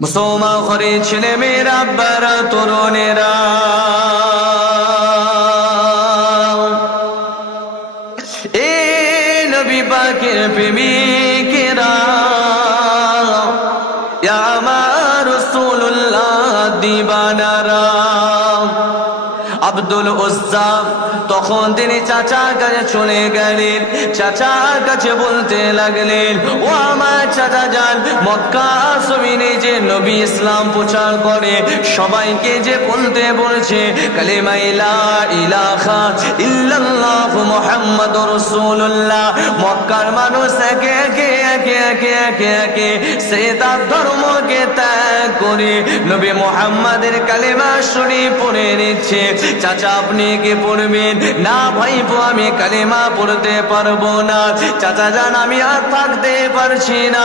মুসলমান ঘরের ছেলে মেয়েরা, আব্বারা, তরুণেরা, এ নবী পাকের প্রেমিকেরা, ইয়া আমার রাসূলুল্লাহ দিবানারা। আব্দুল উজ্জা তখন তিনি চাচার কাছে চলে গেলেন, চাচার কাছে বলতে লাগলেন, ও আমার চাচা যান, মক্কা জমিনে যে নবী ইসলাম প্রচার করে সবাইকে যে বলতে বলছে কালিমা লা ইলাহা ইল্লাল্লাহ মুহাম্মাদুর রাসূলুল্লাহ, মক্কার মানুষ একে একে একে একে একে একে সে তার ধর্মকে ত্যাগ করে নবী মুহাম্মাদের কালিমা শরীফ পড়ে নিচ্ছে। চাচা আপনি কি পড়বেন? না ভাইপো আমি কালিমা পড়তে পারবো না। চাচা জান আমি আর থাকতে পারছি না,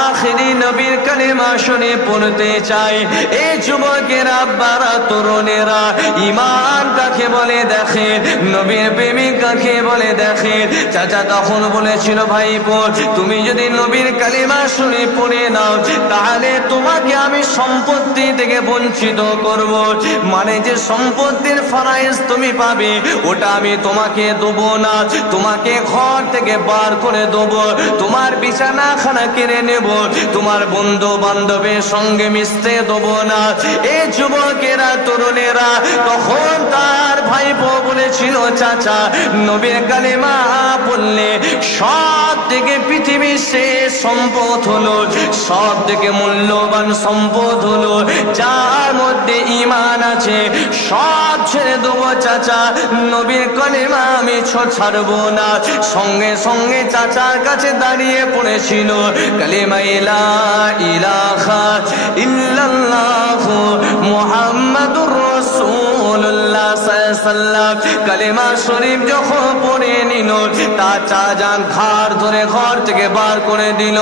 আখিরি নবীর কালিমা শুনে পড়তে চাই। এই যুবকেরা, আব্বারা, তরুণেরা, ঈমান কাকে বলে দেখেন, নবীর প্রেমিক কাকে বলে দেখেন। চাচা তখন বলেছিল, ভাইপো তুমি যদি নবীর কালিমা শুনে পড়ে নাও তাহলে তোমাকে আমি সম্পত্তি থেকে বঞ্চিত করব, মানে যে সম্পত্তির ফরাইজ তুমি পাবে ওটা আমি তোমাকে দেবো না, তোমাকে ঘর থেকে বার করে দেবো, তোমার বিছানাখানা কিনে নেব, তোমার বন্ধু বান্ধবের সঙ্গে মিশতে দেবো না। এই যুবকেরা, তরুণেরা তখন তার ভাইপো বলেছিল, চাচা নবীর কালিমা বললে সব থেকে পৃথিবীর শেষ সম্পদ হলো, সব থেকে মূল্যবান সম্পদ হলো যার মধ্যে ঈমান আছে, সব ছেড়ে দেবো চাচা, নবীর কালিমা আমি ছাড়বো না। সঙ্গে সঙ্গে চাচার কাছে দাঁড়িয়ে পড়েছিল কালিমা লা ইলাহা ইল্লাল্লাহ মুহাম্মাদুর রাসূলুল্লাহ সাল্লাল্লাহু আলাইহি ওয়াসাল্লাম। কালিমা শরীফ যখন পড়ে নিল তার চাচার ঘাড় ধরে ঘর থেকে বার করে দিল,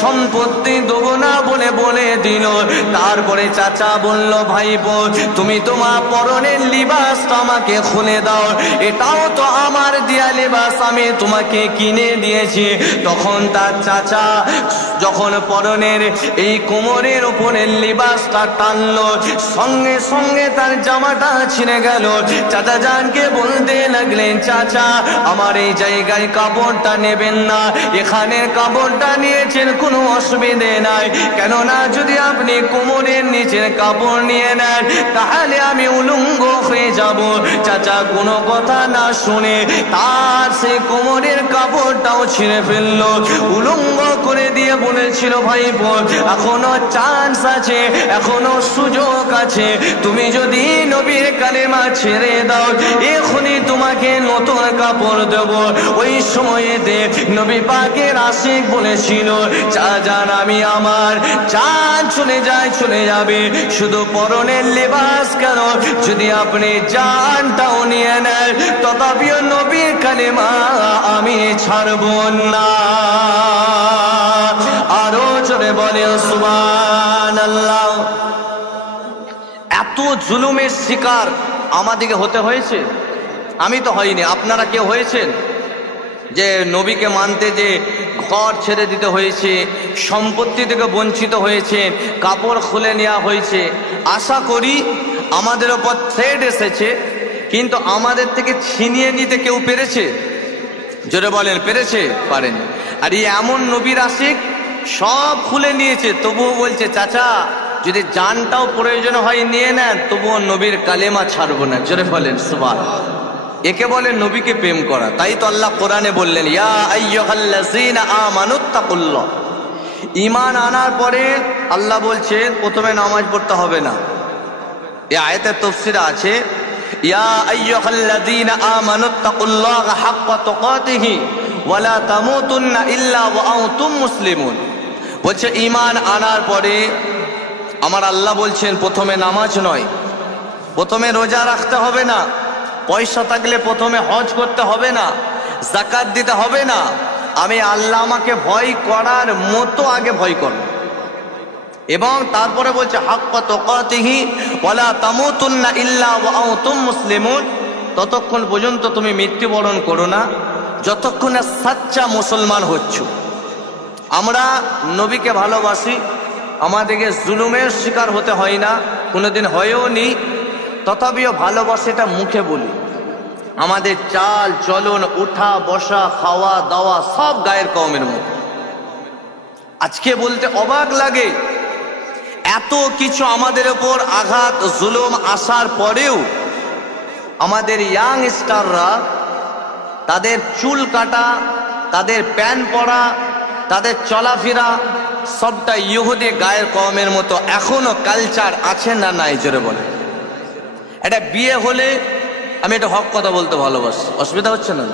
সম্পত্তি দেবো না বলে বলে দিল। তারপরে চাচা বলল, ভাইপো তুমি তোমার পরনের লিবাসটা আমাকে খুলে দাও, এটাও তো আমার দেয়া লিবাস, আমি তোমাকে কিনে দিয়েছি। তখন তার চাচা যখন পরনের এই কোমরের উপরের লিবাসটা টানলো, সঙ্গে সঙ্গে তার জামাটা ছিঁড়ে গেল। চাচা জানকে বলতে লাগলেন, চাচা আমার এই জায়গায় কাপড়টা নেবেন না, এখানের কাপড়টা নিয়েছেন কোনো অসুবিধে নাই, কেননা যদি আপনি কোমরের নিচের কাপড় নিয়ে নেন তাহলে আমি উলঙ্গ হয়ে যাব। চাচা কোনো কথা না শুনে তার সেই কোমরের কাপড়টাও ছিঁড়ে ফেললো, উলঙ্গ করে দিয়ে বলেছিল, ভাইপো এখনো চান্স আছে, এখনো সুযোগ আছে, তুমি যদি নবীর কালেমা ছেড়ে দাও এখনই তোমাকে নতুন কাপড় দেব। ওই সময়েতে নবী পাকের আশিক বলেছিল, চাচান আমি আমার জান চলে যায় চলে যাবে, শুধু পরনের লিবাস কেন, যদি আপনি জানটাও নিয়ে নেন তথাপিও নবীর কালেমা আমি ছাড়ব না। আরো জোরে বলে সুবহানাল্লাহ। এত জুলুমের শিকার আমাদেরকে হতে হয়েছে, আমি তো হইনি, আপনারা কেউ হয়েছেন যে নবীকে মানতে যে ঘর ছেড়ে দিতে হয়েছে, সম্পত্তি থেকে বঞ্চিত হয়েছে, কাপড় খুলে নেওয়া হয়েছে। আশা করি আমাদের ওপর থ্রেট এসেছে, কিন্তু আমাদের থেকে ছিনিয়ে নিতে কেউ পেরেছে? জোরে বলেন, পেরেছে? পারেনি। আর এই এমন নবীর আশিক সব খুলে নিয়েছে, তবুও বলছে, চাচা যদি জানটাও প্রয়োজন হয় নিয়ে নেন তবুও নবীর কালেমা ছাড়বো না। জোরে বলেন সুবহানাল্লাহ। একে বলে নবীকে প্রেম করা। তাই তো আল্লাহ কোরআনে বললেন, ইয়া আইয়ুহাল্লাযীনা আমানুত্তাকুল্লাহ। ঈমান আনার পরে আল্লাহ বলছেন প্রথমে নামাজ পড়তে হবে না। এই আয়াতের তাফসীরে আছে, ইয়া আইয়ুহাল্লাযীনা আমানুত্তাকুল্লাহ হাক্কা তুকাতিহি ওয়া লা তামুতুন্না ইল্লা ওয়া আনতুম মুসলিমুন। বলছে ঈমান আনার পরে আমার আল্লাহ বলছেন প্রথমে নামাজ নয়, প্রথমে রোজা রাখতে হবে না, পয়সা থাকলে প্রথমে হজ করতে হবে না, যাকাত দিতে হবে না, আমি আল্লাহ আমাকে ভয় করার মতো আগে ভয় করো। এবং তারপরে বলছে হাক্কা তুকাতিহি ওয়া লা তামুতুন্না ইল্লা ওয়া আনতুম মুসলিমুন। ততক্ষণ পর্যন্ত তুমি মৃত্যুবরণ করো না যতক্ষণ না সাচ্চা মুসলমান হচ্ছ। আমরা নবীকে ভালোবাসি, আমাদেরকে জুলুমের শিকার হতে হয় না, কোনোদিন হয়েও নি, তথাপিও ভালোবাসাটা মুখে বলি। আমাদের চাল চলন, উঠা বসা, খাওয়া দাওয়া সব গায়ের কওমের মতো। আজকে বলতে অবাক লাগে, এত কিছু আমাদের ওপর আঘাত জুলুম আসার পরেও আমাদের ইয়াং স্টাররা তাদের চুল কাটা, তাদের প্যান্ট পরা, তাদের চলাফেরা সবটা ইহুদি গায়ের কওমের মতো এখনো কালচার আছে না নাই? জোরে বলে। এটা বিয়ে হলে, আমি এটা হক কথা বলতে ভালোবাসি, অসুবিধা হচ্ছে না?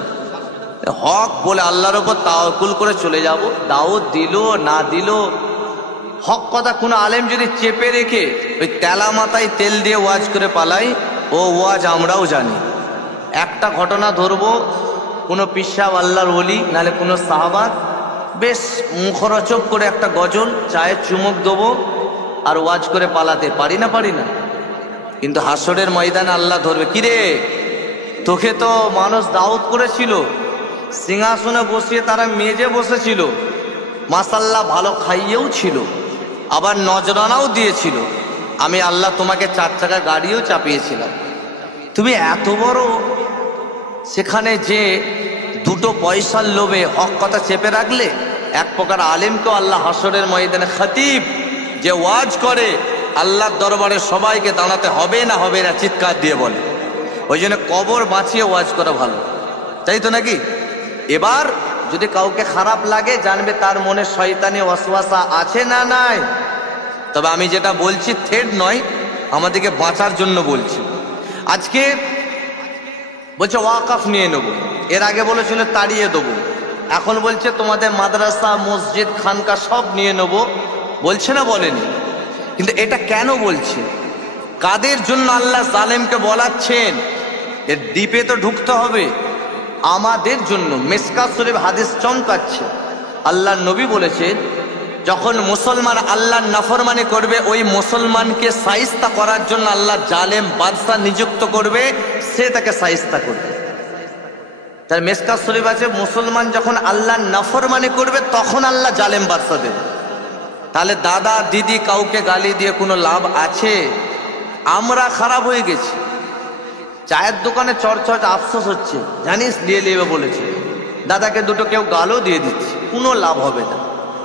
হক বলে আল্লাহর ওপর তাওয়াক্কুল করে চলে যাব। দাওয়াত দিল না দিল, হক কথা কোনো আলেম যদি চেপে রেখে ওই তেলা মাথায় তেল দিয়ে ওয়াজ করে পালাই, ও ওয়াজ আমরাও জানি। একটা ঘটনা ধরবো, কোনো পিসাব আল্লাহর ওলি নাহলে কোনো সাহাবাত বেশ মুখরোচক করে একটা গজল, চায়ে চুমুক দেবো আর ওয়াজ করে পালাতে পারি না? পারি না। কিন্তু হাসরের ময়দানে আল্লাহ ধরবে, কিরে তোকে তো মানুষ দাওয়াত করেছিল, সিংহাসনে বসিয়ে তারা মেজে বসেছিল, মাশাআল্লাহ ভালো খাইয়েও ছিল, আবার নজরানাও দিয়েছিল, আমি আল্লাহ তোমাকে 4 চাকা গাড়িও চাপিয়েছিলাম, তুমি এত বড় সেখানে যে দুটো পয়সার লোভে হক কথা চেপে রাখলে। এক প্রকার আলেমকেও আল্লাহ হাসরের ময়দানে খতিব যে ওয়াজ করে আল্লাহর দরবারে সবাইকে দাঁড়াতে হবে না হবে না চিৎকার দিয়ে বলে। ওই জন্য কবর বাঁচিয়ে ওয়াজ করা ভালো, তাই তো নাকি? এবার যদি কাউকে খারাপ লাগে জানবে তার মনে শয়তানি ওয়াসওয়াসা আছে না নাই। তবে আমি যেটা বলছি থ্রেড নয়, আমাদেরকে বাঁচার জন্য বলছি। আজকে বলছে ওয়াকফ নিয়ে নেব, এর আগে বলেছিল তাড়িয়ে দেবো, এখন বলছে তোমাদের মাদ্রাসা মসজিদ খানকা সব নিয়ে নেব। বলছে না? বলেনি। কিন্তু এটা কেন বলছে? কাদের জন্য আল্লাহ জালেমকে বলাচ্ছেন? এর দ্বীপে তো ঢুকতে হবে, আমাদের জন্য। মিশকাত শরীফ হাদিস চমকাচ্ছে, আল্লাহ নবী বলেছেন যখন মুসলমান আল্লাহর নাফরমানি করবে, ওই মুসলমানকে শায়েস্তা করার জন্য আল্লাহ জালেম বাদশা নিযুক্ত করবে, সে তাকে শায়েস্তা করবে। তার মিশকাত শরীফ আছে, মুসলমান যখন আল্লাহর নাফরমানি করবে তখন আল্লাহ জালেম বাদশা দেবে। তাহলে দাদা দিদি কাউকে গালি দিয়ে কোনো লাভ আছে? আমরা খারাপ হয়ে গেছি। চায়ের দোকানে চরচর আফসোস হচ্ছে, জানিস নিয়ে নেবে বলেছে, দাদাকে দুটো কেউ গালও দিয়ে দিচ্ছে, কোনো লাভ হবে না।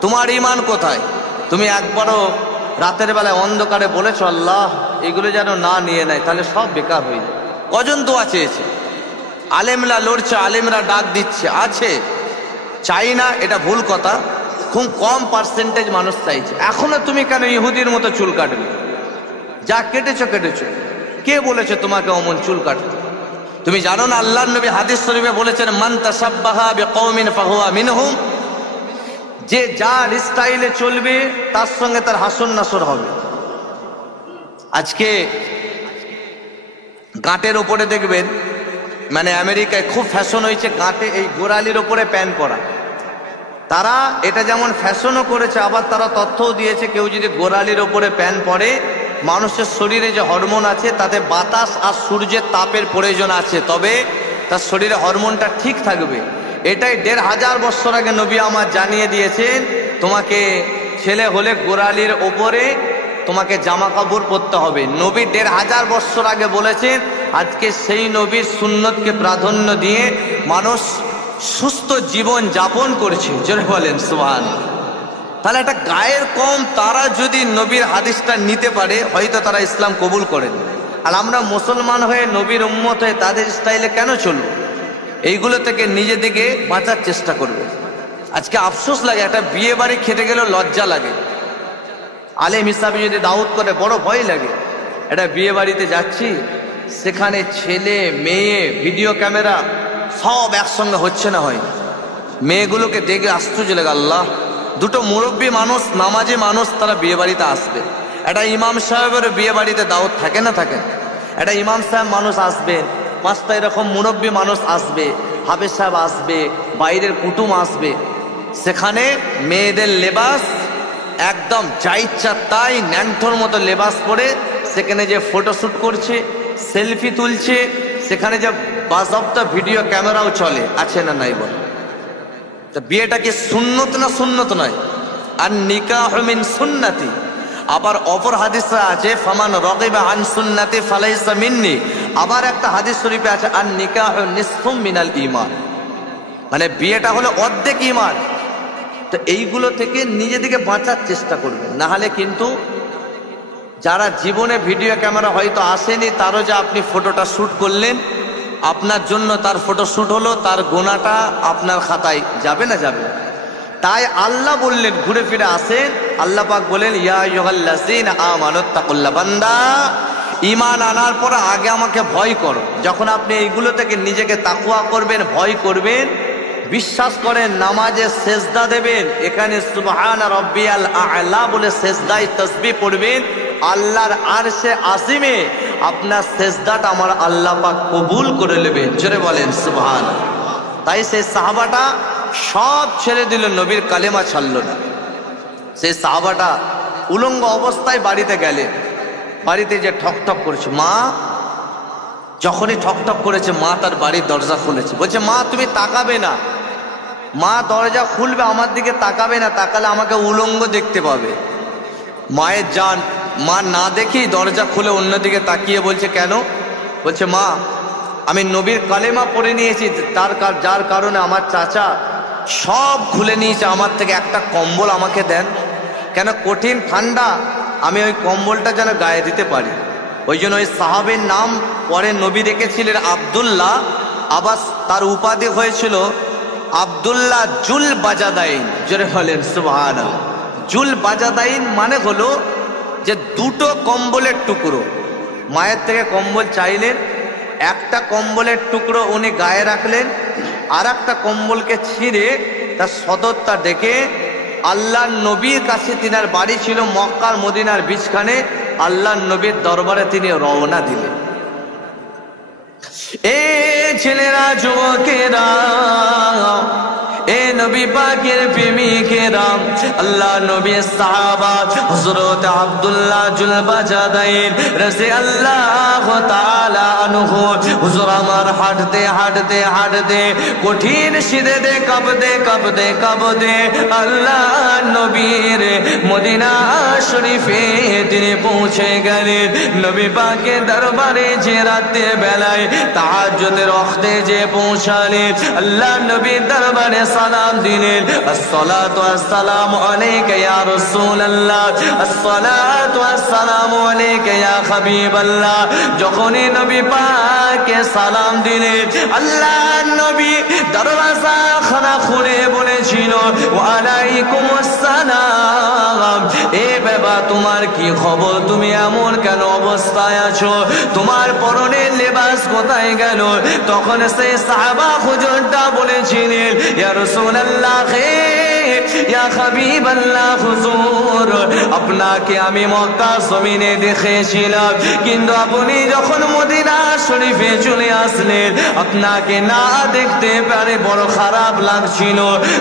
তোমার ঈমান কোথায়? তুমি একবারও রাতের বেলায় অন্ধকারে বলেছো আল্লাহ এগুলো যেন না নিয়ে নেয়, তাহলে সব বেকার হয়ে যায়। কজন দোয়া চেয়েছে? আলেমরা লড়ছে, আলেমরা ডাক দিচ্ছে, আছে। চাই না এটা ভুল কথা, খুব কম পার্সেন্টেজ মানুষ চাইছে। এখনো তুমি কেন ইহুদির মতো চুল কাটবে? যা কেটেছো কেটেছো, কে বলেছে তোমাকে অমন চুল কাটতে? তুমি জানো না আল্লাহর নবী হাদিস শরীফে বলেছেন মান তাশাব্বাহা বিকওমিন ফাহুয়া মিনহুম, যে যার স্টাইলে চলবে তার সঙ্গে তার হাসর নাসর হবে। আজকে গাঁটের ওপরে দেখবেন, মানে আমেরিকায় খুব ফ্যাশন হয়েছে গাঁটে এই গোড়ালির ওপরে প্যান্ট পরা। তারা এটা যেমন ফ্যাশনও করেছে, আবার তারা তথ্যও দিয়েছে কেউ যদি গোড়ালির ওপরে প্যান্ট পরে, মানুষের শরীরে যে হরমোন আছে তাতে বাতাস আর সূর্যের তাপের প্রয়োজন আছে, তবে তার শরীরে হরমোনটা ঠিক থাকবে। এটাই 1500 বছর আগে নবী আমার জানিয়ে দিয়েছেন, তোমাকে ছেলে হলে গোড়ালির ওপরে তোমাকে জামা কাপড় পরতে হবে। নবী 1500 বছর আগে বলেছেন, আজকে সেই নবীর সুন্নতকে প্রাধান্য দিয়ে মানুষ সুস্থ জীবন যাপন করছে। জোরে বলেন সুবহানাল্লাহ। তাহলে একটা গায়ের কম তারা যদি নবীর হাদিসটা নিতে পারে, হয়তো তারা ইসলাম কবুল করেন। আর আমরা মুসলমান হয়ে নবীর উম্মত হয়ে তাদের স্টাইলে কেন চলবো? এইগুলো থেকে নিজেদেরকে বাঁচার চেষ্টা করবে। আজকে আফসোস লাগে, একটা বিয়ে বাড়ি খেতে গেলেও লজ্জা লাগে। আলেম হিসাবে যদি দাওয়াত করে বড় ভয় লাগে। একটা বিয়ে বাড়িতে যাচ্ছি, সেখানে ছেলে মেয়ে ভিডিও ক্যামেরা সব একসঙ্গে হচ্ছে না হয়, মেয়েগুলোকে দেখে আশ্চর্য লাগে। আল্লাহ, দুটো মুরব্বী মানুষ, নামাজি মানুষ, তারা বিয়ে বাড়িতে আসবে। একটা ইমাম সাহেবের বিয়ে বাড়িতে দাওয়াত থাকে না থাকে? একটা ইমাম সাহেব মানুষ আসবেন, 5টা এরকম মুরব্বী মানুষ আসবে, হাফেজ সাহেব আসবে, বাইরের কুটুম আসবে। সেখানে মেয়েদের লেবাস একদম যা ইচ্ছা তাই ন্যাংটোর মতো লেবাস পরে সেখানে যে ফটোশ্যুট করছে, সেলফি তুলছে, সেখানে যে বাজবটা ভিডিও ক্যামেরাও চলে, আছে না নাই বল? বিয়েটা কি সুন্নত না সুন্নত নয়? আর নিকাহ মিন সুন্নতি, আবার অপর হাদিসে আছে ফামান রাগিবা আন সুন্নতি ফালাইসা মিন্নি। আবার একটা হাদিস শরীফে আছে আন নিকাহু নিসফুম মিনাল ঈমান, মানে বিয়েটা হলো অর্ধেক ঈমান। তো এইগুলো থেকে নিজেদেরকে বাঁচার চেষ্টা করবেন, না হলে কিন্তু যারা জীবনে ভিডিও ক্যামেরা হয়তো আসেনি তারও যে আপনি ফটোটা শ্যুট করলেন, আপনার জন্য তার ফটো শ্যুট হলো, তার গোনাটা আপনার খাতায় যাবে না? যাবে। তাই আল্লাহ বললেন ঘুরে ফিরে আসেন, আল্লাহ পাক বলেন ইয়া আইয়ুহাল্লাযীনা আমানুত্তাকুল্লাহ, বান্দা ঈমান আনার পর আগে আমাকে ভয় করো। যখন আপনি এইগুলো থেকে নিজেকে তাকওয়া করবেন, ভয় করবেন, বিশ্বাস করেন, নামাজে সেজদা দেবেন, এখানে সুবহানা রাব্বিয়াল আ'লা বলে সেজদায় তাসবিহ পড়বেন, আল্লাহর আরশে আসিমে আপনার সেজদাটা আমার আল্লাহ পাক কবুল করে নেবেন। জোরে বলেন সুবহানাল্লাহ। তাই সেই সাহাবাটা সব ছেড়ে দিল, নবীর কালেমা ছাড়ল না। সেই সাহাবাটা উলঙ্গ অবস্থায় বাড়িতে গেলেন, বাড়িতে যে ঠকঠক করেছে, মা যখনই ঠকঠক করেছে মা তার বাড়ির দরজা খুলেছে, বলছে মা তুমি তাকাবে না। মা দরজা খুলবে, আমার দিকে তাকাবে না, তাকালে আমাকে উলঙ্গ দেখতে পাবে। মায়ের জান, মা না দেখেই দরজা খুলে অন্যদিকে তাকিয়ে বলছে কেন? বলছে মা আমি নবীর কালেমা পড়ে নিয়েছি, যার কারণে আমার চাচা সব খুলে নিয়েছে, আমার থেকে একটা কম্বল আমাকে দেন। কেন? কঠিন ঠান্ডা, আমি ওই কম্বলটা যেন গায়ে দিতে পারি। ওই জন্য ওই সাহাবের নাম পরে নবী রেখেছিলেন আব্দুল্লাহ, আবার তার উপাধি হয়েছিল আব্দুল্লাহ জুল বাজাদাইন। জোরে বলেন সুবহানাল্লাহ। জুল বাজাদাইন মানে হলো যে দুটো কম্বলের টুকরো। মায়ের থেকে কম্বল চাইলেন, একটা কম্বলের টুকরো উনি গায়ে রাখলেন, আর একটা কম্বলকে ছিঁড়ে তার সদরটা ডেকে আল্লাহর নবীর কাছে, তিনার বাড়ি ছিল মক্কার মদিনার বিচখানে, আল্লাহর নবীর দরবারে তিনি রওনা দিলেন। এ ছেলেরা, যুবকেরা, এ নবী পাকের প্রেমিকেরা, আল্লাহ নবীর সাহাবা হযরত আব্দুল্লাহ জুল বাজাদাইন রাদিয়াল্লাহু তাআলা আনহু, হুজুর আমার হাঁটতে হাঁটতে হাঁটতে কঠিন শীতে কাঁপতে কাঁপতে কাঁপতে আল্লাহ নবীর মদিনা শরীফে তিনি পৌঁছে গেলেন। নবী পাকের দরবারে যে রাতের বেলায় তাহাজ্জুদের ওয়াক্তে যে পৌঁছালেন, আল্লাহ নবীর দরবারে সালাম দিলেন, আসসালাতু ওয়াসসালামু আলাইকা ইয়া রাসূলুল্লাহ, আসসালাতু ওয়াসসালামু আলাইকা ইয়া হাবিবাল্লাহ। যখনই নবী পাককে সালাম দিলেন, আল্লাহ নবী দরওয়াজা খানা খুলে বলেছিল ওয়া আলাইকুমুস সালাম। এ বাবা তোমার কি খবর? তুমি এমন কেন অবস্থায় আছো? তোমার পরনের লেবাস কোথায় গেল? তখন সেই সাহাবা হুজুরটা বলেছিলেন ইয়া রাসূলুল্লাহ, ইয়া হাবিবাল্লাহ, হুজুর আপনাকে আমি মক্কা জমিনে দেখেছিলাম, কিন্তু আপনি যখন মদিনা শরীফে চলে আসলেন আপনাকে না দেখতে পারে বড় খারাপ লাগছিল।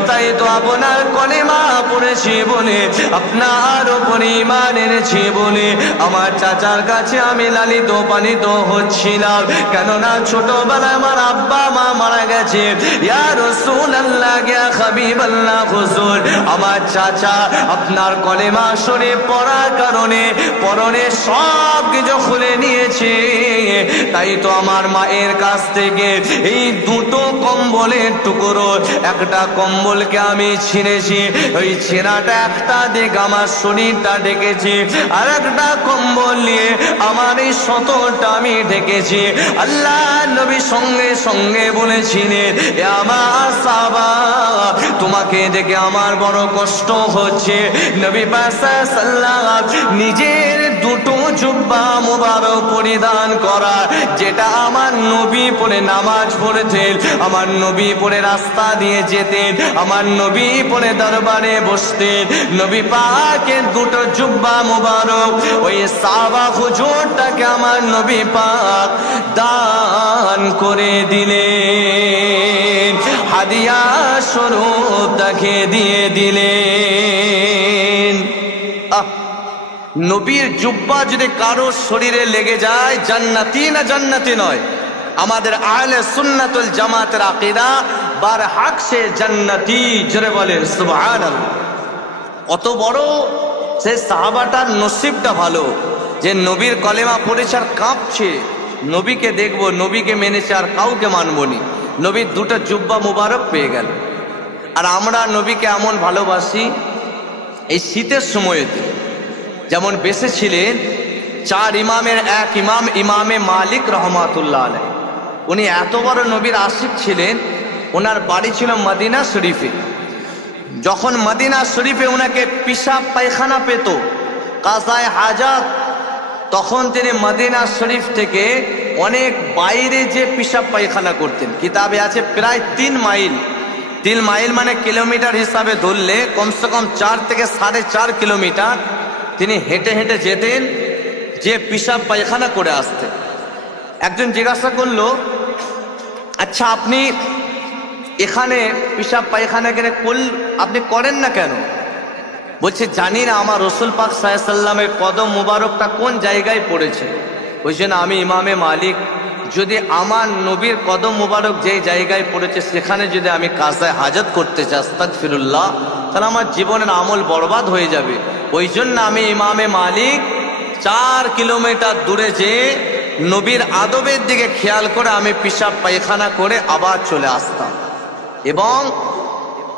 তাই তো আপনার কলেমা পড়েছি বলে, আপনার উপর ঈমান এনেছি বলে আমার চাচার কাছে আমি লালিত পালিত হচ্ছিলাম। কেননা ছোটবেলায় আমার আব্বা মা মারা গেছে। ইয়া রাসূলুল্লাহ, ইয়া হাবিবাল্লাহ, হুজুর আমার চাচা আপনার কলেমা শরীফ পড়ার কারণে পরনে সব কিছু খুলে নিয়েছে। তাই তো আমার মায়ের কাছ থেকে এই দুটো কম্বলের টুকরো, একটা কম্বলকে আমি ছিঁড়েছি, ওই ছেঁড়াটা একটা দিক আমার শরীরটা ঢেকেছি, আর একটা কম্বল নিয়ে আমার এই শতটা আমি ঢেকেছি। আল্লাহ নবী সঙ্গে সঙ্গে বলেছিলেন আমার সাহাবা তোমাকে দেখে আমার বড় কষ্ট হচ্ছে। নবী পাক সাল্লাল্লাহু নিজের দুটো জুব্বা মুবারক পরিধান করা, যেটা আমার নবী পরে নামাজ পড়তেন, আমার নবী পরে রাস্তা দিয়ে যেতেন, আমার নবী পরে দরবারে বসতেন। নবী পাকের দুটো জুব্বা মুবারক ওই সাহাবা হুজুরটাকে আমার নবী পাক দান করে দিলেন, হাদিয়া স্বরূপ তাকে দিয়ে দিলেন। নবীর জুব্বা যদি কারো শরীরে লেগে যায় জান্নাতি না জান্নাতি নয়? আমাদের আহলে সুন্নাতুল জামাতের আকীদা বারহাক সে জান্নাতি। জোরে বলেন সুবহানাল্লাহ। কত বড় সেই সাহাবাটার নসিবটা ভালো যে নবীর কলেমা পড়েছে আর কাঁপছে, নবীকে দেখবো, নবীকে মেনেছে আর কাউকে মানবনি, নবীর দুটো জুব্বা মুবারক পেয়ে গেল। আর আমরা নবীকে এমন ভালোবাসি, এই শীতের সময়তে যেমন বেঁচেছিলেন চার ইমামের এক ইমাম, ইমামে মালিক রহমাতুল্লাহ আলাইহি। উনি এত বড় নবীর আশিক ছিলেন, ওনার বাড়ি ছিল মদিনা শরীফে। যখন মদিনা শরীফে ওনাকে পিশাব পায়খানা পেত, কাজায়ে হাজাত, তখন তিনি মদিনা শরীফ থেকে অনেক বাইরে যে পিশাব পায়খানা করতেন। কিতাবে আছে প্রায় 3 মাইল। 3 মাইল মানে কিলোমিটার হিসাবে ধরলে কমসে কম 4 থেকে 4.5 কিলোমিটার তিনি হেঁটে হেঁটে যেতেন, যে পিশাব পায়খানা করে আসতেন। একজন জিজ্ঞাসা করলো, আচ্ছা আপনি এখানে পিশাব পায়খানা আপনি করেন না কেন? বলছে জানি না আমার রসুল পাক সাল্লাল্লাহু আলাইহি ওয়াসাল্লামের কদম মুবারকটা কোন জায়গায় পড়েছে, ওই জন্য আমি ইমামে মালিক, যদি আমার নবীর কদম মুবারক যে জায়গায় পড়েছে সেখানে যদি আমি কাজায়ে হাজত করতে চাই, আস্তাগফিরুল্লাহ, তাহলে আমার জীবনের আমল বরবাদ হয়ে যাবে। ওই জন্য আমি ইমামে মালিক 4 কিলোমিটার দূরে যে নবীর আদবের দিকে খেয়াল করে আমি পিশাব পায়খানা করে আবার চলে আসতাম। এবং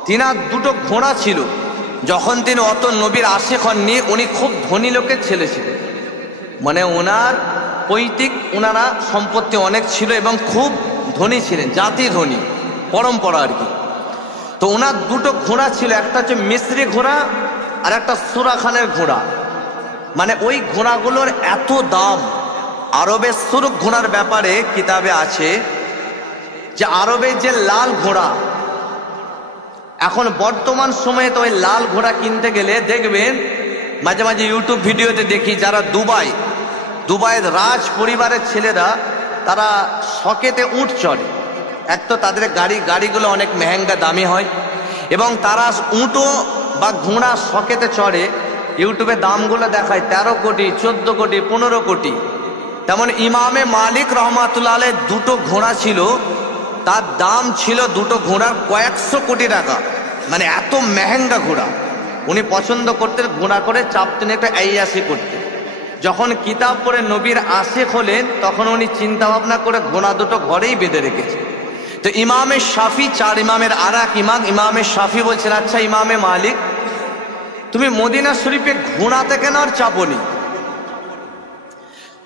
তিনার 2টো ঘোড়া ছিল। যখন তিনি অত নবীর আশিক হননি, উনি খুব ধনী লোকের ছেলে ছিলেন, মানে ওনার পৈতৃক ওনারা সম্পত্তি অনেক ছিল এবং খুব ধনী ছিলেন, জাতি ধনী, পরম্পরা আর কি। তো ওনার 2টো ঘোড়া ছিল, একটা হচ্ছে মিস্রি ঘোড়া আর একটা সুরা খানের ঘোড়া। মানে ওই ঘোড়াগুলোর এত দাম। আরবের সুরুক ঘোড়ার ব্যাপারে কিতাবে আছে যে আরবের যে লাল ঘোড়া, এখন বর্তমান সময়ে তো ওই লাল ঘোড়া কিনতে গেলে দেখবেন মাঝে মাঝে ইউটিউব ভিডিওতে দেখি, যারা দুবাইয়ের রাজ পরিবারের ছেলেরা তারা শকেতে উট চড়ে। এক তো তাদের গাড়িগুলো অনেক মেহেঙ্গা দামি হয়, এবং তারা উটও বা ঘোড়া শকেতে চড়ে। ইউটিউবে দামগুলো দেখায় 13 কোটি, 14 কোটি, 15 কোটি। তেমন ইমামে মালিক রহমাতুল্লাহ আলাইহির 2টো ঘোড়া ছিল, তার দাম ছিল 2টো ঘোড়ার কয়েকশো কোটি টাকা। মানে এত মেহেঙ্গা ঘোড়া। উনি পছন্দ করতেন ঘোড়া করে চাপতেন, একটা আইয়াসি করতেন। যখন কিতাব পড়ে নবীর আশিক হলেন, তখন উনি চিন্তা ভাবনা করে ঘোড়া 2টো ঘরেই বেঁধে রেখেছে। তো ইমামে শাফি, 4 ইমামের আর এক ইমাম ইমামে শাফি বলছেন, আচ্ছা ইমামে মালিক, তুমি মদিনা শরীফে ঘোড়াতে কেন আর চাপনি?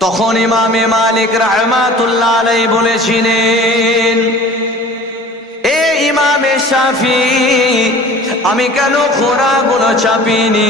তখন ইমামে মালিক রাহমাতুল্লাহ আলাইহি বলেছিলেন, এ ইমামে শাফি, আমি কেন ঘোড়াগুলো চাপিনি?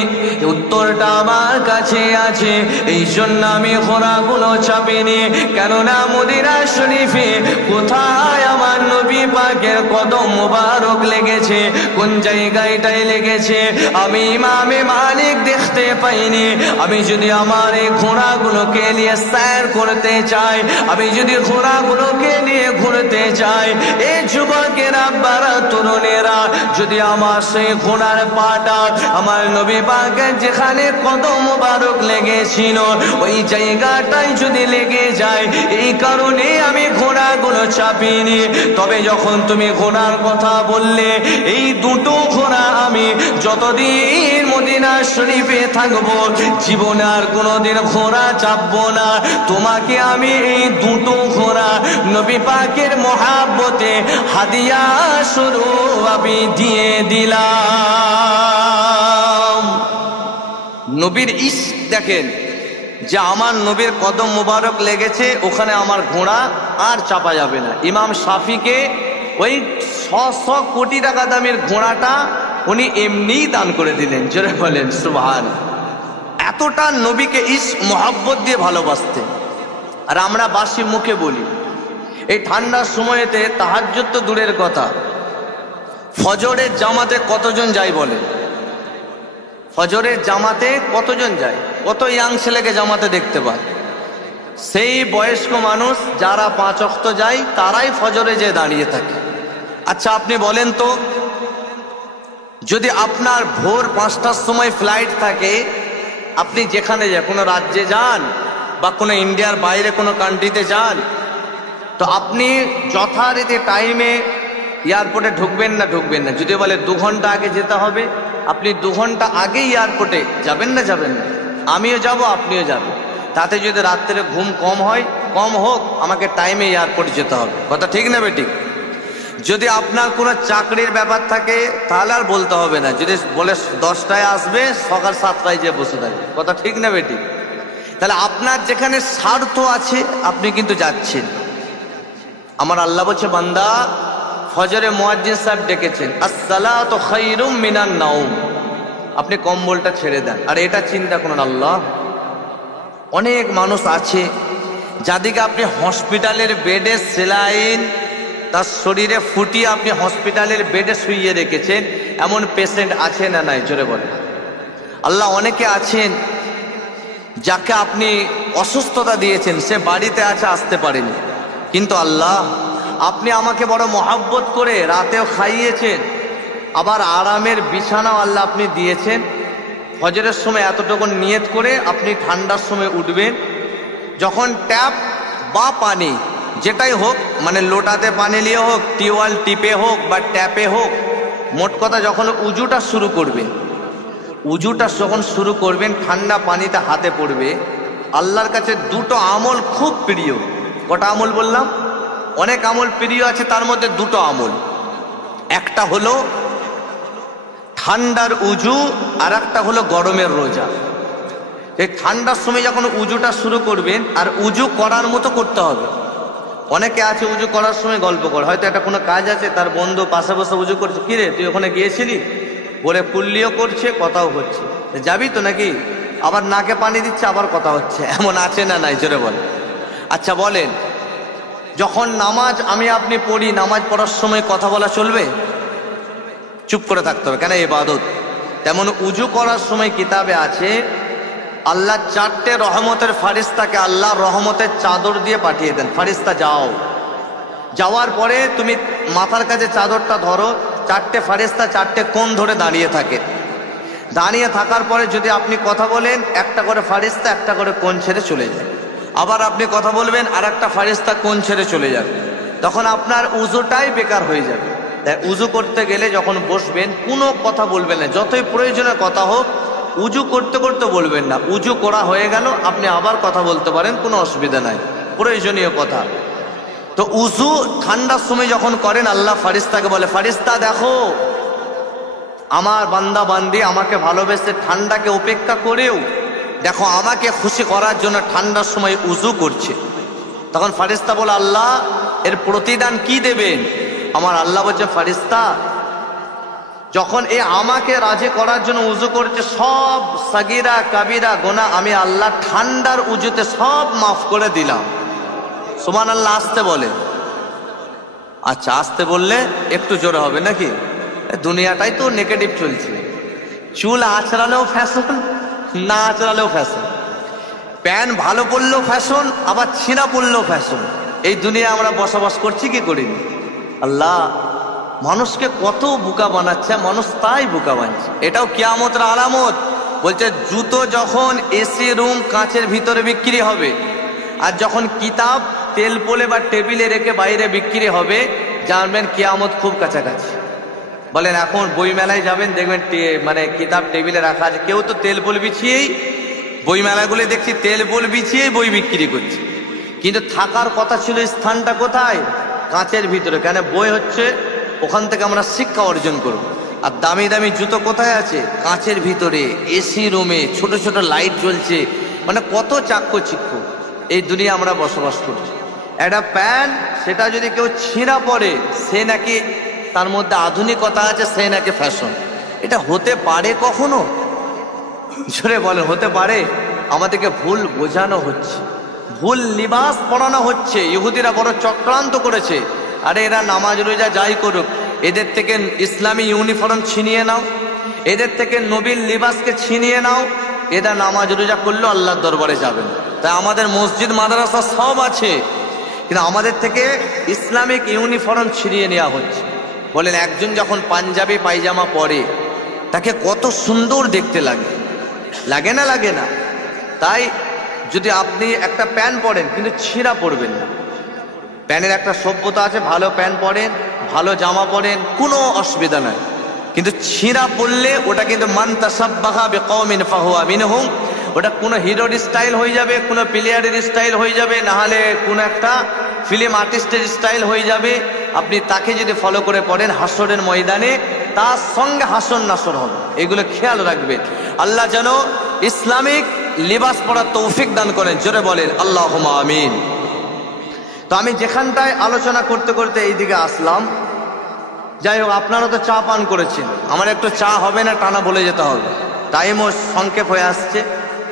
উত্তরটা আমার কাছে আছে, এই জন্য আমি ঘোড়াগুলো চাপিনি। কেননা মদিনা শরীফে কোথায় আমার নবী পাকের কদম মুবারক লেগেছে, কোন জায়গাটায় লেগেছে আমি ইমামে মালিক দেখতে পাইনি। আমি যদি আমার এই ঘোড়াগুলোকে নিয়ে সৈর করতে চাই, আমি যদি ঘোড়াগুলোকে নিয়ে ঘুরতে চাই, এই যুবকেরা, বারা তরুণেরা, যদি আমার সেই ঘোড়ার পাটা আমার নবী পাকের যেখানে কদম মুবারক লেগেছিল ওই জায়গাটায় যদি লেগে যায়, এই কারণে আমি ঘোড়াগুলো চাপিনি। তবে যখন তুমি ঘোড়ার কথা বললে, এই 2টো ঘোড়া আমি যতদিন মদিনা শরীফে থাকবো জীবনে আর কোনোদিন ঘোড়া চাপবো না। তোমাকে আমি এই 2টো ঘোড়া নবী পাকের মহাব্বতে হাদিয়া স্বরূপ আমি দিয়ে দিলাম। নবীর ইশক দেখেন, যে আমার নবীর কদম মুবারক লেগেছে, ওখানে আমার ঘোড়া আর চাপা যাবে না। ইমাম শাফিকে ওই 600 কোটি টাকা দামের ঘোড়াটা উনি এমনিই দান করে দিলেন। জোরে বলেন সুবহানাল্লাহ। এতটা নবীকে ইশক মোহাব্বত দিয়ে ভালোবাসতেন। আর আমরা বাসি মুখে বলি, এই ঠান্ডার সময়তে তাহাজ্জুদ তো দূরের কথা, ফজরের জামাতে কতজন যায় বলে? ফজরের জামাতে কতজন যায়? কত ইয়াং ছেলেকে জামাতে দেখতে পায়? সেই বয়স্ক মানুষ যারা 5 ওয়াক্ত যায়, তারাই ফজরে যে দাঁড়িয়ে থাকে। আচ্ছা আপনি বলেন তো, যদি আপনার ভোর 5টার সময় ফ্লাইট থাকে, আপনি যেখানে যান, কোনো রাজ্যে যান বা কোনো ইন্ডিয়ার বাইরে কোনো কান্ট্রিতে যান, তো আপনি যথারীতি টাইমে এয়ারপোর্টে ঢুকবেন না? যদি বলে 2 ঘন্টা আগে যেতে হবে, আপনি 2 ঘন্টা আগেই এয়ারপোর্টে যাবেন না যাবেন না? আমিও যাব, আপনিও যাবেন। তাতে যদি রাত্রে ঘুম কম হয়, কম হোক, আমাকে টাইমে এয়ারপোর্টে যেতে হবে। কথা ঠিক না বেঠিক? যদি আপনার কোনো চাকরির ব্যাপার থাকে তাহলে আর বলতে হবে না, যদি বলে 10টায় আসবে, সকাল 7টায় যেয়ে বসে থাকবে। কথা ঠিক না বেঠিক? তাহলে আপনার যেখানে স্বার্থ আছে আপনি কিন্তু যাচ্ছেন। আমার আল্লাহ বলছে, বান্দা, ফজরে মুয়াজ্জিন সাহেব ডেকেছেন, আসসালাতু খায়রুম মিনান নাওম, আপনি কম্বলটা ছেড়ে দেন। আর এটা চিন্তা করুন, আল্লাহ, অনেক মানুষ আছে যাদেরকে আপনি হসপিটালের বেডে সেলাইন তার শরীরে ফুটিয়ে আপনি হসপিটালের বেডে শুইয়ে রেখেছেন। এমন পেশেন্ট আছে না নাই? জোরে বলেন। আল্লাহ, অনেকে আছেন যাকে আপনি অসুস্থতা দিয়েছেন, সে বাড়িতে আছে, আসতে পারেনি, কিন্তু আল্লাহ আপনি আমাকে বড় মহাব্বত করে রাতেও খাইয়েছেন, আবার আরামের বিছানাও আল্লাহ আপনি দিয়েছেন। ফজরের সময় এতটুকু নিয়ত করে আপনি ঠান্ডার সময় উঠবেন, যখন ট্যাপ বা পানি যেটাই হোক, মানে লোটাতে পানি নিয়ে হোক, টিউবওয়েল টিপে হোক বা ট্যাপে হোক, মোট কথা যখন উজুটা শুরু করবেন, উজুটা যখন শুরু করবেন, ঠান্ডা পানিতে হাতে পড়বে। আল্লাহর কাছে 2টো আমল খুব প্রিয়। কটা আমল বললাম? অনেক আমল প্রিয় আছে, তার মধ্যে 2টো আমল। একটা হলো ঠান্ডার উজু, আর একটা হলো গরমের রোজা। এই ঠান্ডার সময় যখন উজুটা শুরু করবেন, আর উজু করার মতো করতে হবে। অনেকে আছে উজু করার সময় গল্প করে, হয়তো একটা কোনো কাজ আছে, তার বন্ধু পাশে বসে উজু করছে, কিরে তুই ওখানে গিয়েছিলি বলে কুল্লিও করছে, কথাও হচ্ছে, যাবি তো নাকি? আবার নাকে পানি দিচ্ছে, আবার কথা হচ্ছে। এমন আছে না নাই? জোরে বলেন। আচ্ছা বলেন, যখন নামাজ আমি আপনি পড়ি, নামাজ পড়ার সময় কথা বলা চলবে? চুপ করে থাকতে হবে, কেন? ইবাদত। তেমন উজু করার সময় কিতাবে আছে, আল্লাহ 4টে রহমতের ফারিস্তাকে আল্লাহ রহমতের চাদর দিয়ে পাঠিয়ে দেন। ফারিস্তা যাও, যাওয়ার পরে তুমি মাথার কাছে চাদরটা ধরো, 4টে ফারিস্তা 4টে কোণ ধরে দাঁড়িয়ে থাকে। দাঁড়িয়ে থাকার পরে যদি আপনি কথা বলেন, একটা করে ফারিস্তা একটা করে কোণ ছেড়ে চলে যায়। আবার আপনি কথা বলবেন, আর একটা ফারিস্তা কোণ ছেড়ে চলে যাবে। তখন আপনার উজুটাই বেকার হয়ে যাবে। তাই উজু করতে গেলে যখন বসবেন, কোনো কথা বলবেন না, যতই প্রয়োজনের কথা হোক, উজু করতে করতে বলবেন না। উজু করা হয়ে গেল, আপনি আবার কথা বলতে পারেন, কোনো অসুবিধা নাই, প্রয়োজনীয় কথা। তো উজু ঠান্ডার সময় যখন করেন, আল্লাহ ফারিস্তাকে বলে, ফারিস্তা দেখো, আমার বান্দা বান্দি আমাকে ভালোবেসে ঠান্ডাকে উপেক্ষা করেও দেখো আমাকে খুশি করার জন্য ঠান্ডার সময় উজু করছে। তখন ফারিস্তা বলে, আল্লাহ এর প্রতিদান কি দেবেন? আমার আল্লাহ বলছে, ফারিস্তা যখন এ আমাকে রাজি করার জন্য উজু করছে, সব সাগিরা কাবিরা গোনা আমি আল্লাহ ঠান্ডার উজুতে সব মাফ করে দিলাম। সুবহানাল্লাহ। আসতে বলে। আচ্ছা, আসতে বললে একটু জোরে হবে নাকি? দুনিয়াটাই তো নেগেটিভ চলছে। চুল আঁচড়ালেও ফ্যাশন, না আঁচড়ালেও ফ্যাশন। প্যান্ট ভালো পরলেও ফ্যাশন, আবার ছিঁড়া পরলেও ফ্যাশন। এই দুনিয়া আমরা বসবাস করছি কি করিনি? আল্লাহ মানুষকে কত বোকা বানাচ্ছে, মানুষ তাই বোকা বানছে। এটাও কিয়ামতের আলামত। বলছে, জুতো যখন এসি রুম কাঁচের ভিতরে বিক্রি হবে, আর যখন কিতাব তেল পোলে বা টেবিলে রেখে বাইরে বিক্রি হবে, জানবেন কিয়ামত খুব কাছাকাছি। বলেন, এখন বই মেলায় যাবেন, দেখবেন মানে কিতাব টেবিলে রাখা আছে, কেউ তো তেল পোল বিছিয়েই, বই মেলাগুলো দেখছি তেল পোল বিছিয়েই বই বিক্রি করছে। কিন্তু থাকার কথা ছিল স্থানটা কোথায়? কাঁচের ভিতরে। কেন? বই হচ্ছে ওখান থেকে আমরা শিক্ষা অর্জন করব। আর দামি দামি জুতো কোথায় আছে? কাঁচের ভিতরে, এসি রুমে, ছোট ছোট লাইট জ্বলছে, মানে কত চাক্কচিক্ক। এই দুনিয়া আমরা বসবাস করছি। একটা প্যান্ট, সেটা যদি কেউ ছিঁড়া পরে, সে নাকি তার মধ্যে আধুনিকতা আছে, সে নাকি ফ্যাশন। এটা হতে পারে কখনো? জোরে বলেন, হতে পারে? আমাদেরকে ভুল বোঝানো হচ্ছে, ভুল লিবাস পরানো হচ্ছে। ইহুদিরা বড় চক্রান্ত করেছে। আরে এরা নামাজ রোজা যাই করুক, এদের থেকে ইসলামী ইউনিফর্ম ছিনিয়ে নাও, এদের থেকে নবীর লিবাসকে ছিনিয়ে নাও, এরা নামাজ রোজা করলেও আল্লাহর দরবারে যাবেন। তাই আমাদের মসজিদ মাদ্রাসা সব আছে, কিন্তু আমাদের থেকে ইসলামিক ইউনিফর্ম ছিনিয়ে নেওয়া হচ্ছে। বলেন, একজন যখন পাঞ্জাবি পায়জামা পরে, তাকে কত সুন্দর দেখতে লাগে, লাগে না? লাগে না? তাই যদি আপনি একটা প্যান্ট পরেন, কিন্তু ছিঁড়া পরবেন না। প্যান্টের একটা সভ্যতা আছে, ভালো প্যান্ট পরেন, ভালো জামা পরেন, কোনো অসুবিধা নাই। কিন্তু ছিঁড়া পড়লে ওটা কিন্তু মান তাসাব্বাহা বিকওমিন ফাহুয়া মিনহুম, ওটা কোনো হিরোর স্টাইল হয়ে যাবে, কোনো প্লেয়ারের স্টাইল হয়ে যাবে, না হলে কোনো একটা ফিল্ম আর্টিস্টের স্টাইল হয়ে যাবে। আপনি তাকে যদি ফলো করে পড়েন হাসরের ময়দানে তার সঙ্গে হাসর নাসর হবে। এগুলো খেয়াল রাখবে। আল্লাহ যেন ইসলামিক লিবাস পরার তৌফিক দান করেন, জোরে বলেন আল্লাহুম্মা আমিন। তো আমি যেখানটায় আলোচনা করতে করতে এইদিকে আসলাম। যাই হোক, আপনারা তো চা পান করেছেন, আমার একটু চা হবে না, টানা বলে যেতে হবে, টাইমও সংক্ষেপ হয়ে আসছে।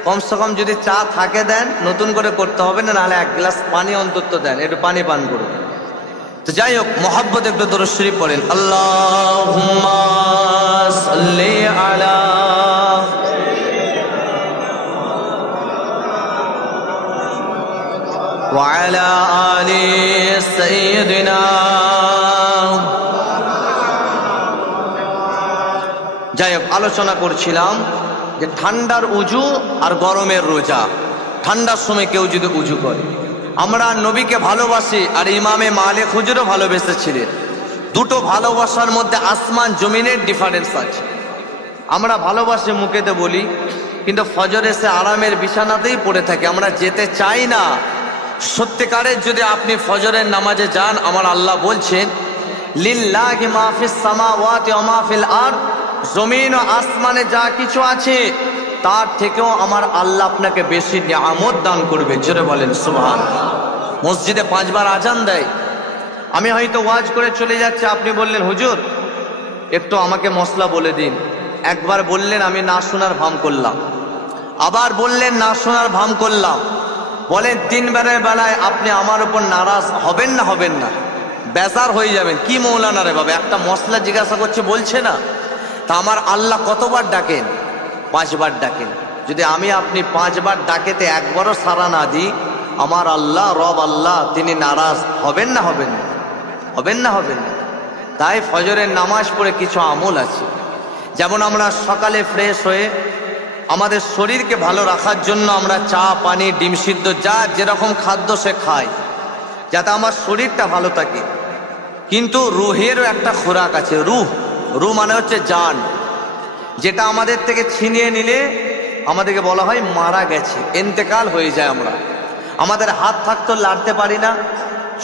কমসে কম যদি চা থাকে দেন, নতুন করে করতে হবে না, নাহলে এক গ্লাস পানি অন্তত দেন, একটু পানি পান করুন। তো যাই হোক, মোহাব্বত একটু দরুদ শরীফ পড়েন। আল্লাহুম্মা সাল্লি আলা ওয়া আলা আলি সাইয়্যিদিনা। যাই হোক, আলোচনা করছিলাম যে ঠান্ডার উজু আর গরমের রোজা। ঠান্ডার সময় কেউ যদি উজু করে, আমরা নবীকে ভালোবাসি আর ইমামে মালিক হুজুরও ভালোবেসেছিলেন। দুটো ভালোবাসার মধ্যে আসমান জমিনের ডিফারেন্স আছে। আমরা ভালোবাসি মুখেতে বলি, কিন্তু ফজর এসে আরামের বিছানাতেই পড়ে থাকি, আমরা যেতে চাই না। সত্যিকারের যদি আপনি ফজরের নামাজে যান, আমার আল্লাহ বলছেন লিল্লাহি মা ফিস সামাওয়াতি ওয়া মা ফিল আরদ, জমিন ও আসমানে যা কিছু আছে তার থেকেও আমার আল্লাহ আপনাকে বেশি নিয়ামত দান করবে, জোরে বলেন সুবহানাল্লাহ। মসজিদে 5 বার আজান দেয়। আমি হয়তো ওয়াজ করে চলে যাচ্ছি, আপনি বললেন হুজুর একটু আমাকে মশলা বলে দিন। একবার বললেন, আমি না শোনার ভান করলাম, আবার বললেন না শোনার ভান করলাম। বলেন 3 বারের বেলায় আপনি আমার উপর নারাজ হবেন না? হবেন না? বেজার হয়ে যাবেন। কি মৌলানা রে বাবা, একটা মশলা জিজ্ঞাসা করছে বলছে না। তা আমার আল্লাহ কতবার ডাকেন? 5 বার ডাকেন। যদি আমি আপনি 5 বার ডাকেতে একবারও সাড়া না দিই, আমার আল্লাহ রব আল্লাহ তিনি নারাজ হবেন না? হবেন না? হবেন না? হবেন না? তাই ফজরের নামাজ পড়ে কিছু আমল আছে। যেমন আমরা সকালে ফ্রেশ হয়ে আমাদের শরীরকে ভালো রাখার জন্য আমরা চা, পানি, ডিম সিদ্ধ যা যেরকম খাদ্য সে খায়, যাতে আমার শরীরটা ভালো থাকে। কিন্তু রুহেরও একটা খোরাক আছে। রুহ মানে হচ্ছে জান, যেটা আমাদের থেকে ছিনিয়ে নিলে আমাদেরকে বলা হয় মারা গেছে, ইন্তেকাল হয়ে যায়। আমাদের হাত থাকতো লাড়তে পারি না,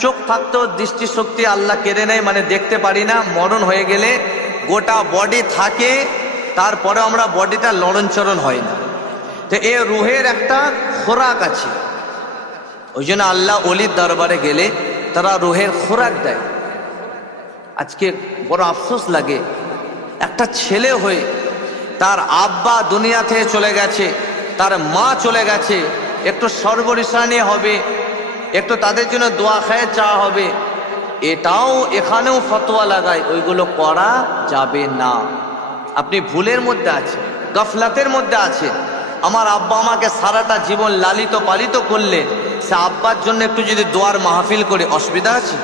চোখ থাকতো দৃষ্টিশক্তি আল্লাহ কেড়ে নেয়, মানে দেখতে পারি না। মরণ হয়ে গেলে গোটা বডি থাকে, তারপরে আমরা বডিটা লড়নচরণ হয় না। তো এ রুহের একটা খোরাক আছে। ওই জন্য আল্লাহ ওলির দরবারে গেলে তারা রুহের খোরাক দেয়। আজকে বড় আফসোস লাগে, একটা ছেলে হয়ে তার আব্বা দুনিয়া থেকে চলে গেছে, তার মা চলে গেছে, একটু সর্বরিসানি হবে, একটু তাদের জন্য দোয়া খায় চাওয়া হবে, এটাও এখানেও ফতোয়া লাগায় ওইগুলো করা যাবে না। আপনি ভুলের মধ্যে আছে, গাফলাতের মধ্যে আছে। আমার আব্বা আমাকে সারাটা জীবন লালিত পালিত করলে, সে আব্বার জন্য একটু যদি দোয়ার মাহফিল করে অসুবিধা আছে?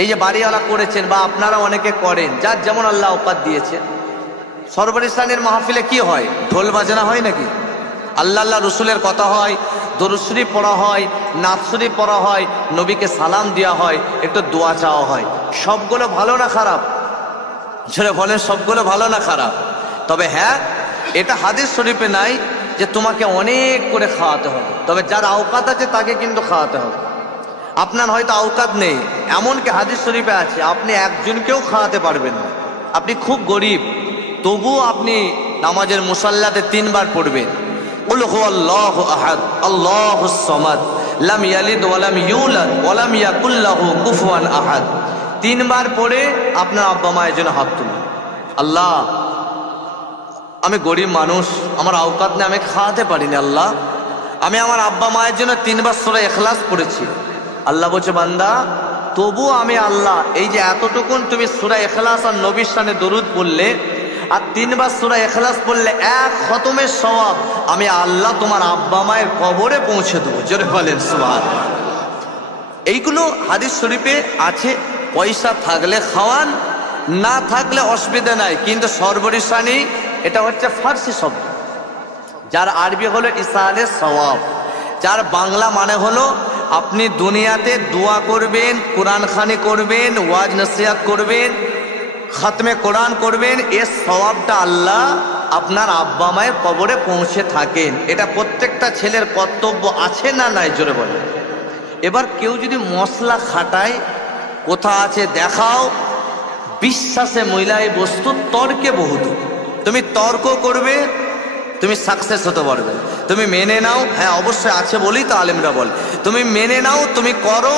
এই যে বাড়িওয়ালা করেছেন বা আপনারা অনেকে করেন, যার যেমন আল্লাহ ওকাত দিয়েছে। সর্বরিসানের মাহফিলে কি হয়? ঢোল বাজনা হয় নাকি? আল্লাহ রসুলের কথা হয়, দরুদ শরীফ পড়া হয়, নাত শরীফ পড়া হয়, নবীকে সালাম দেওয়া হয়, একটু দোয়া চাওয়া হয়। সবগুলো ভালো না খারাপ? যেটা বলেন সবগুলো ভালো না খারাপ? তবে হ্যাঁ, এটা হাদিস শরীফে নাই যে তোমাকে অনেক করে খাওয়াতে হবে, তবে যার আওকাত আছে তাকে কিন্তু খাওয়াতে হবে। আপনার হয়তো আওকাত নেই, এমনকি হাদিস শরীফে আছে আপনি একজনকেও খাওয়াতে পারবেন না, আপনি খুব গরিব, তবুও আপনি নামাজের মুসাল্লাতে 3 বার পড়বেন কুল হুয়াল্লাহু আহাদ আল্লাহুস সামাদ লাম ইয়ালিদ ওয়া লাম ইউলাদ ওয়া লাম ইয়াকুল লাহু কুফুয়ান আহাদ। 3 বার পড়ে আপনার আব্বা মায়ের জন্য হাত তুলুন। আল্লাহ, আমি গরিব মানুষ, আমার আওকাত নেই, আমি খাওয়াতে পারিনি। আল্লাহ, আমি আমার আব্বা মায়ের জন্য 3 বার সূরা ইখলাস পড়েছি। আল্লাহ বলছে, বান্দা তবু আমি আল্লাহ এই যে এতটুকুন তুমি সূরা ইখলাস আর নবীর শানে দরুদ পড়লে আর 3 বার সূরা ইখলাস পড়লে 1 খতমের সওয়াব আমি আল্লাহ তোমার আব্বা মায়ের কবরে পৌঁছে দেবো। জোরে বলেন সুবহানাল্লাহ। এইগুলো হাদিস শরীফে আছে। পয়সা থাকলে খাওয়ান, না থাকলে অসুবিধা নাই, কিন্তু সর্বরিসানি এটা হচ্ছে ফার্সি শব্দ, যার আরবি হলো ইসালে সওয়াব, যার বাংলা মানে হলো আপনি দুনিয়াতে দোয়া করবেন, কোরআন খানি করবেন, ওয়াজ নসিহত করবেন, খাতমে কোরআন করবেন, এর সওয়াবটা আল্লাহ আপনার আব্বা মায়ের কবরে পৌঁছে থাকেন। এটা প্রত্যেকটা ছেলের কর্তব্য, আছে না নাই জোরে বলেন। এবার কেউ যদি মশলা খাটায়, কোথা আছে দেখাও, বিশ্বাসে মহিলায় বস্তু, তর্কে বহুত। তুমি তর্ক করবে, তুমি সাকসেস হতে পারবে। তুমি মেনে নাও, হ্যাঁ অবশ্যই আছে বলেই তো আলেমরা বল, তুমি মেনে নাও, তুমি করো,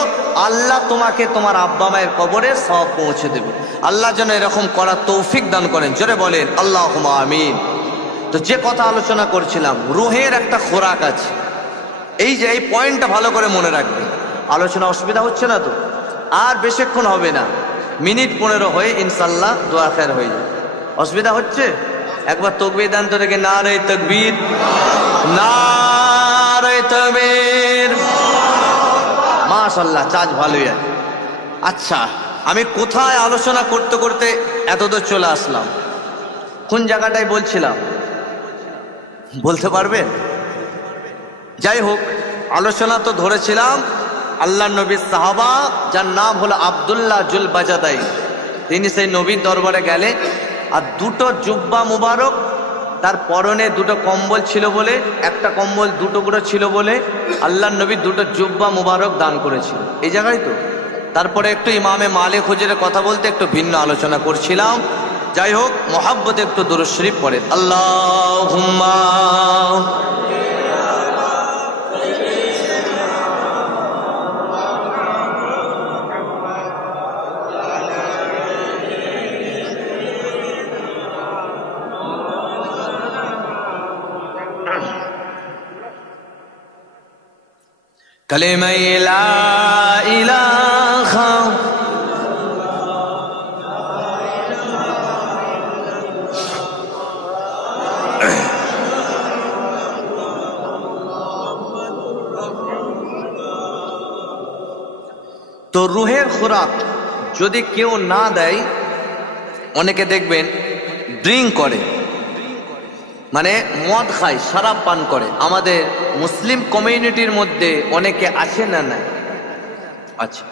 আল্লাহ তোমাকে তোমার আব্বা মায়ের কবরে সব পৌঁছে দেবে। আল্লাহ যেন এরকম করার তৌফিক দান করেন, জোরে বলেন আল্লাহুম্মা আমিন। তো যে কথা আলোচনা করছিলাম, রুহের একটা খোরাক আছে। এই যে এই পয়েন্টটা ভালো করে মনে রাখবে। আলোচনা অসুবিধা হচ্ছে না তো? আর বেশিক্ষণ হবে না, মিনিট 15 হয়ে ইনশাল্লাহ দোয়া খের হয়ে যায়। অসুবিধা হচ্ছে? একবার তাকবীর দেন তো দেখে, নারে তাকবীর, নারে তাকবীর। মাশাআল্লাহ, চার্জ ভালোই আছে। আচ্ছা, আমি কোথায় আলোচনা করতে করতে এতদূর চলে আসলাম? কোন জায়গাটায় বলছিলাম বলতে পারবেন? যাই হোক, আলোচনা তো ধরেছিলাম আল্লাহ নবীর সাহাবা, যার নাম হলো আব্দুল্লাহ জুল বাজাদাই। তিনি সেই নবীর দরবারে গেলে, আর দুটো জুব্বা মুবারক, তার পরনে দুটো কম্বল ছিল বলে, একটা কম্বল দুটো করে ছিল বলে আল্লাহ নবী দুটো জুব্বা মুবারক দান করেছিল। এই জায়গায় তো তারপরে একটু ইমামে মালিক হুজুরের কথা বলতে একটু ভিন্ন আলোচনা করছিলাম। যাই হোক, মহাব্বতে একটু দুরূদ শরীফ পড়েন। আল্লাহুম্মা কালিমা লা ইলাহা তো রুহের খোরাক যদি কেউ না দেয়, অনেকে দেখবেন ড্রিঙ্ক করে, মানে মদ খায়, শরাব পান করে। আমাদের মুসলিম কমিউনিটির মধ্যে অনেকে আছে না নাই? আচ্ছা।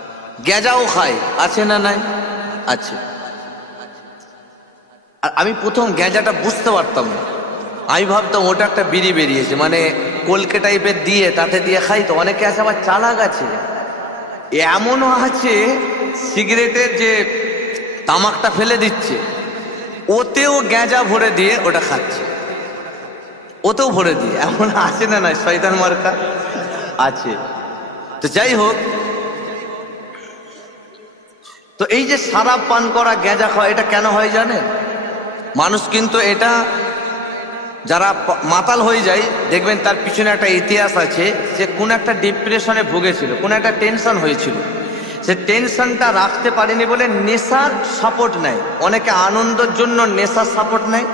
গেঁজাও খায়, আছে না নাই? আছে। আর আমি প্রথম গেঁজাটা বুঝতে পারতাম না, আমি ভাবতাম ওটা একটা বিড়ি বেরিয়েছে, মানে কলকে টাইপের দিয়ে তাতে দিয়ে খাই। তো অনেকে আছে আবার চালাক আছে, এমনও আছে সিগারেটের যে তামাকটা ফেলে দিচ্ছে, ওতেও গেঁজা ভরে দিয়ে ওটা খাচ্ছে, ওতেও ভরে দিয়ে। এমন আছে না নয়? শয়তান মার্কা আছে। তো যাই হোক, তো এই যে শরাব পান করা, গেঁজা খাওয়া, এটা কেন হয় জানেন? মানুষ কিন্তু এটা, যারা মাতাল হয়ে যায় দেখবেন তার পিছনে একটা ইতিহাস আছে। সে কোন একটা ডিপ্রেশনে ভুগেছিল, কোন একটা টেনশন হয়েছিল, সে টেনশনটা রাখতে পারেনি বলে নেশার সাপোর্ট নেয়। অনেকে আনন্দের জন্য নেশার সাপোর্ট নেয়,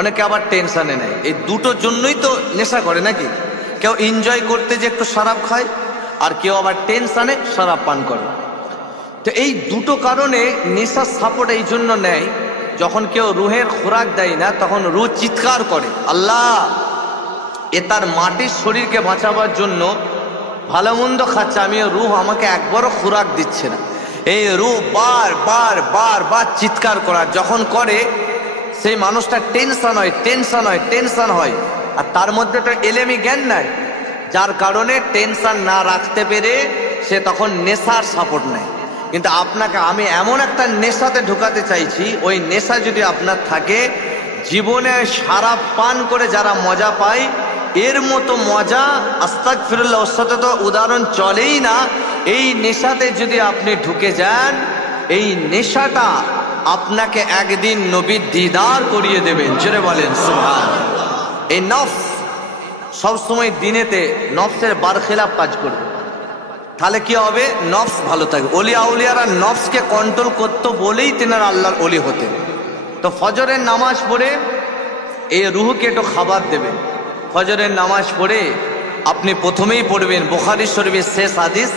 অনেকে আবার টেনশনে নেয়। এই দুটোর জন্যই তো নেশা করে নাকি? কেউ এনজয় করতে যে একটু শরাব খায়, আর কেউ আবার টেনশনে শরাব পান করে। তো এই দুটো কারণে নেশার সাপোর্ট এই জন্য নেয়, যখন কেউ রুহের খোরাক দেয় না, তখন রুহ চিৎকার করে, আল্লাহ এ তার মাটির শরীরকে বাঁচাবার জন্য ভালো মন্দ খাচ্ছে, আমি রুহ আমাকে একবারও খোরাক দিচ্ছে না। এই রুহ বার বার বার বার চিৎকার করা যখন করে, সেই মানুষটা টেনশন হয়, টেনশন হয়, টেনশন হয়। আর তার মধ্যে তো এলেমি জ্ঞান নাই, যার কারণে টেনশন না রাখতে পেরে সে তখন নেশার সাপোর্ট নেয়। কিন্তু আপনাকে আমি এমন একটা নেশাতে ঢুকাতে চাইছি, ওই নেশা যদি আপনার থাকে, জীবনে শরাব পান করে যারা মজা পায়, এর মতো মজা আস্তাগফিরুল্লাহ, ওর সাথে তো উদাহরণ চলেই না। এই নেশাতে যদি আপনি ঢুকে যান, এই নেশাটা আপনাকে একদিন নবীর দিদার করিয়ে দেবেন। জোরে বলেন সুবহানাল্লাহ। এই নফস সবসময় দিনেতে নফসের বারখেলাপ কাজ করবে, তাহলে কি হবে? নফস ভালো থাকবে। ওলিয়া আউলিয়ারা নফসকে কন্ট্রোল করতো বলেই তেনারা আল্লাহর ওলি হতেন। তো ফজরের নামাজ পড়ে এই রুহকে একটু খাবার দেবেন। ফজরের নামাজ পড়ে আপনি প্রথমেই পড়বেন বুখারী শরীফের শেষ হাদিস,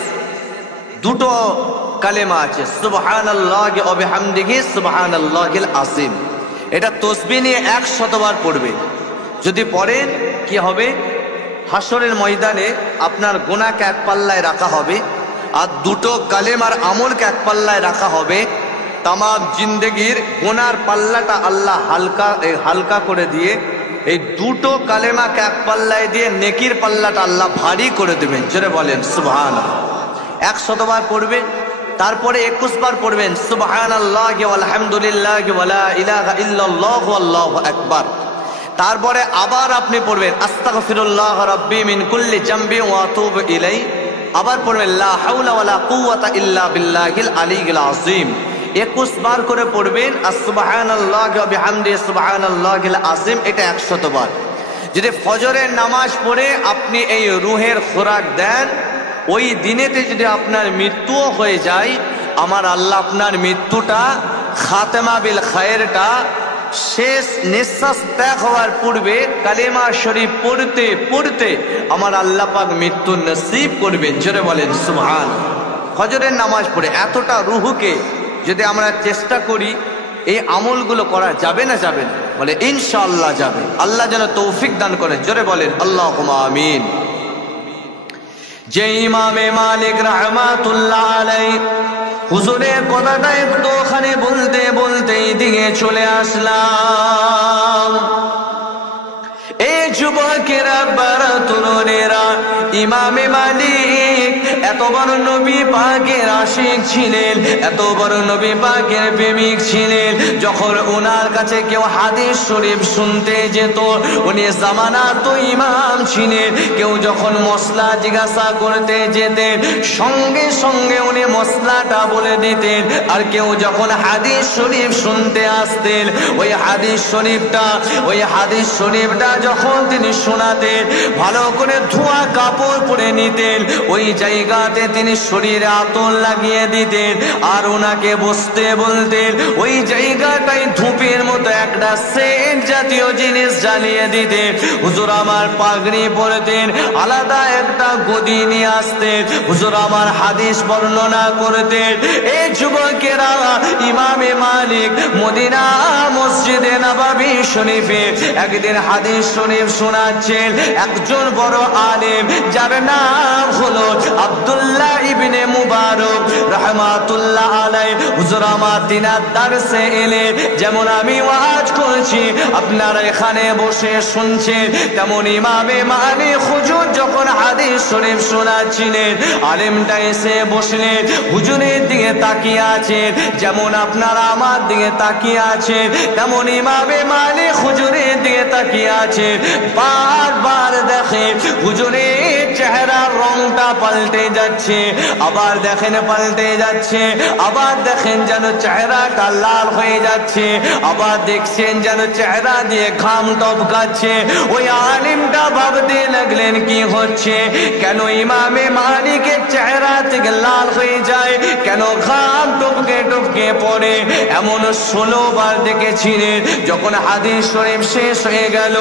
দুটো কালেমা আছে, সুবহানাল্লাহি ওয়া বিহামদিহি সুবহানাল্লাহিল আযীম। এটা তাসবিহ নিয়ে 100 বার পড়বেন। যদি পড়েন কি হবে? হাসরের ময়দানে আপনার গুনাহকে এক পাল্লায় রাখা হবে, আর দুটো কালেমার আমলকে এক পাল্লায় রাখা হবে। তামাম জিন্দেগির গুনার পাল্লাটা আল্লাহ হালকা করে দিয়ে এই দুটো কালেমাকে এক পাল্লায় দিয়ে নেকির পাল্লাটা আল্লাহ ভারী করে দেবেন। জোরে বলেন সুবহানাল্লাহ। 100 বার পড়বেন, তারপরে 21 বার পড়বেন সুবহানাল্লাহি ওয়ালহামদুলিল্লাহি ওয়ালা ইলাহা ইল্লাল্লাহু আল্লাহু আকবার। তারপরে আবার আপনি পড়বেন আস্তাগফিরুল্লাহ রাব্বি মিন কুল্লি জামবি ওয়া আতুবু ইলাই। আবার পড়বেন লা হাওলা ওয়ালা কুওয়াতা ইল্লা বিল্লাহিল আলিয়্যিল আযীম। 21 বার করে পড়বেন সুবহানাল্লাহি ওয়া বিহামদিহি সুবহানাল্লাহিল আযীম। এটা 100 বার। যদি ফজরের নামাজ পড়ে আপনি এই রূহের খোরাক দেন, ওই দিনেতে যদি আপনার মৃত্যুও হয়ে যায়, আমার আল্লাহ আপনার মৃত্যুটা খাতেমা বিল খায়রটা শেষ নিঃশ্বাস ত্যাগ হওয়ার পূর্বে কালেমা শরীফ পড়তে পড়তে আমার আল্লাহ পাক মৃত্যু নসিব করবেন। জোরে বলেন সুবহান। ফজরের নামাজ পড়ে এতটা রুহকে যদি আমরা চেষ্টা করি, এই আমলগুলো করা যাবে না যাবে না? বলে ইনশাআল্লাহ যাবে। আল্লাহ যেন তৌফিক দান করেন। জোরে বলেন আল্লাহুম্মা আমিন। যে ইমামে মালিক রাহমাতুল্লাহ আলাইহি হুজুরের কথাটা একটু ওখানে বলতে বলতেই দিকে চলে আসলাম। এই যুবকেরা বারা তরুণেরা, ইমামে মালিক এত বড় নবী পাকের আশিক ছিলেন, এত বড় নবী পাকের প্রেমিক ছিলেন। যখন ওনার কাছে কেউ হাদিস শরীফ শুনতে যেত, উনি জামানার তো ইমাম ছিলেন। কেউ যখন মশলা জিজ্ঞাসা করতে যেতেন, সঙ্গে সঙ্গে উনি মশলাটা বলে দিতেন। আর কেউ যখন হাদিস শরীফ শুনতে আসতেন, ওই হাদিস শরীফটা যখন তিনি শোনাতেন, ভালো করে ধোয়া কাপড় পরে নিতেন, ওই জায়গাতে তিনি শরীরে আতর লাগিয়ে দিতেন। আর ওনাকে বসতে বলতেন, ওই জায়গাটায় ধূপের মতো একটা সেন্ট জাতীয় জিনিস জ্বালিয়ে দিতেন। হুজুর আমার পাগড়ি পরতেন, আলাদা একটা গদি নিয়ে আসতেন। হুজুর আমার হাদিস বর্ণনা করতেন। এই যুবকেরা, ইমামে মালিক মদিনা মসজিদে নববী শরীফে একদিন হাদিস শরীফ শোনাচ্ছেন। একজন বড় আলেম, যার নাম হলো আব্দুল্লাহ ইবনে মুবারক রাহমাতুল্লাহ আলাইহি। হুজুর আমার তিনার দারসে এলেন। যেমন আমি ওয়াজ করছি, আপনারা এখানে বসে শুনছেন, তেমন ইমামে মালিক হুজুর যখন হাদিস শরীফ শোনাচ্ছিলেন, আলেমটা এসে বসলেন, হুজুরের দিকে তাকিয়ে আছেন। যেমন আপনারা আমার দিকে তাকিয়ে আছেন, তেমন ইমামে মালিক হুজুরের দিকে তাকিয়ে আছেন। বারবার দেখেন হুজুরের চেহারার রংটা পাল্টে যাচ্ছে, আবার দেখেন পাল্টে যাচ্ছে, আবার দেখেন যেন চেহারাটা লাল হয়ে যাচ্ছে, আবার দেখছেন যেন চেহারা দিয়ে ঘাম টপকাচ্ছে। ওই আলিমটা ভাবতে লাগলেন কি হচ্ছে, কেন ইমামে মালিকের চেহারা থেকে লাল হয়ে যায়, কেন ঘাম টপকে টপকে পড়ে। এমন 16 বার দেখেছিলেন। যখন হাদিস শরীফ শেষ হয়ে গেল,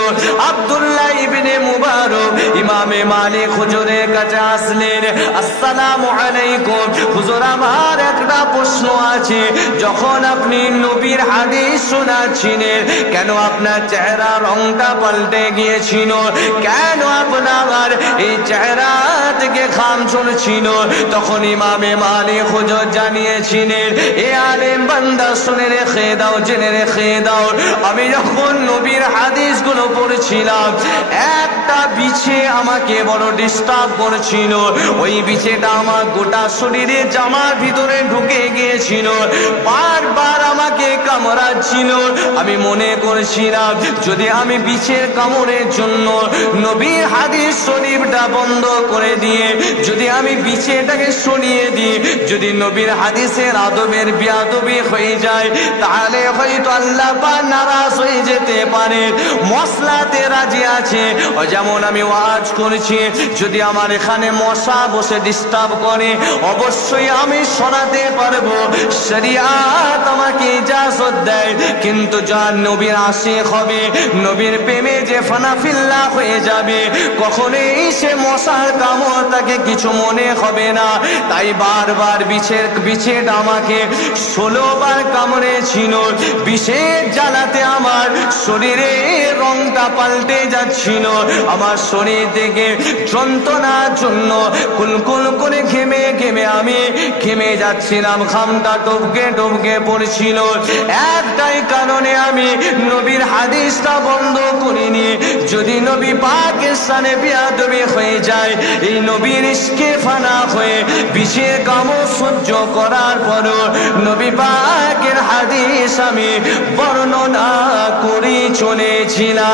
আব্দুল্লাহ ইবনে মুবারক ইমামে মালিক হুজুরের কাছে আসলেন। আসসালামু আলাইকুম হুজুর, আমার একটা প্রশ্ন আছে। যখন আপনি নবীর হাদিস শোনাচ্ছিলেন, কেন আপনার চেহারা রংটা পাল্টে গিয়েছিল? কেন আপনার এই চেহারা থেকে ঘাম ঝরছিল? তখন ইমামে মালিক হুজুর জানিয়েছিলেন, এ আলেম বান্দা শুনে রেখে দাও, জেনে রেখে দাও, আমি যখন নবীর হাদিসগুলো পড়ছিলাম, একটা বিছে আমাকে বড় ডিস্টার্ব করেছিল। ওই বিছেটা আমার গোটা শরীরে জামার ভিতরে ঢুকে গিয়েছিল, বারবার আমাকে কামড়াচ্ছিল। আমি মনে করেছিলাম, যদি আমি বিছের কামড়ের জন্য নবীর হাদিস শরীফটা বন্ধ করে দিয়ে যদি আমি বিছেটাকে সরিয়ে দিই, যদি নবীর হাদিসের আদবের বেয়াদবি হয়ে যায়, তাহলে হয়তো আল্লাহ পাক নারাজ হয়ে যেতে পারে। মশলাতে রাজি আছে। যেমন আমি ওয়াজ করছি, যদি আমার এখানে মশা বসে ডিস্টার্ব করে, অবশ্যই আমি সরাতে পারবো, শরিয়াত আমাকে ইজাজত দেয়। কিন্তু যার নবীর আশিক হবে, নবীর প্রেমে যে ফানাফিল্লাহ হয়ে যাবে, কখনোই সে মশার কামড় তাকে কিছু মনে হবে না। তাই বারবার বিছেটা আমাকে 16 বার কামড়েছিল। বিশেষ জ্বালাতে আমার শরীরে রংটা পাল্টে যাচ্ছিল, আমার শরীর থেকে যন্ত্রণা করার জন্য কুলকুল করে ঘেমে ঘেমে আমি ঘেমে যাচ্ছিলাম, ঘামটা টপকে টপকে পড়ছিল। একটাই কারণে আমি নবীর হাদিসটা বন্ধ করিনি। যদি নবী পাকের সানে বেয়াদবি হয়ে যায়, এই নবীর ইশকে ফানা হয়ে বিষের কামড় সহ্য করার পরও নবী পাকের হাদিস আমি বর্ণনা করে চলেছিলাম।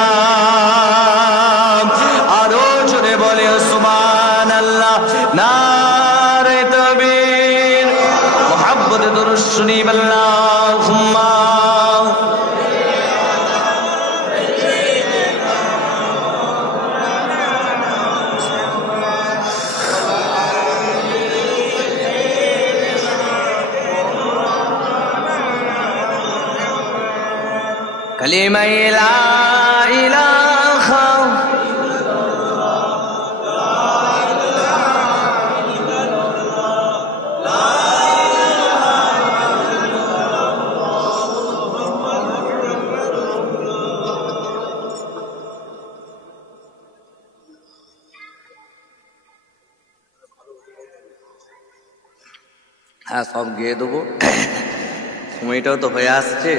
আরো জোরে বলে সুবহানাল্লাহ, নারে তাকবীর, মুহাব্বতে দুরূদ শরীফ, আল্লাহুম্মা কালিমা লা ইলাহা হ্যাঁ সব গিয়ে দেবো, সময়টাও তো হয়ে আসছে।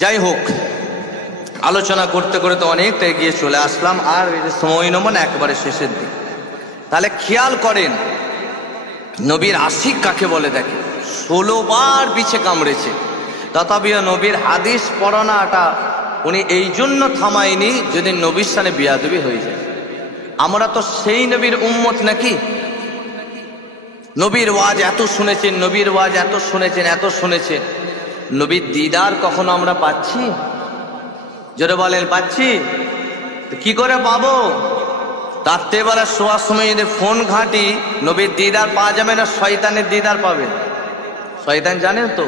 যাই হোক, আলোচনা করতে করতে অনেকটা এগিয়ে চলে আসলাম, আর সময় নেব না, একেবারে শেষের দিক। তাহলে খেয়াল করেন নবীর আশিক কাকে বলে। দেখেন 16 বার পিছে কামড়েছে, তথাপিও নবীর হাদিস পড়ানোটা উনি এই জন্য থামায়নি যদি নবীর সানে বেয়াদবি হয়ে যায়। আমরা তো সেই নবীর উম্মত নাকি? নবীর ওয়াজ এত শুনেছেন, নবীর ওয়াজ এত শুনেছেন, এত শুনেছেন, নবীর দিদার কখনো আমরা পাচ্ছি? জোরে বলেন পাচ্ছি? কি করে পাবো? রাত্রেবেলা শোয়ার সময় যদি ফোন ঘাঁটি, নবীর দিদার পাওয়া যাবে না, শয়তানের দিদার পাবে। শয়তান জানেন তো,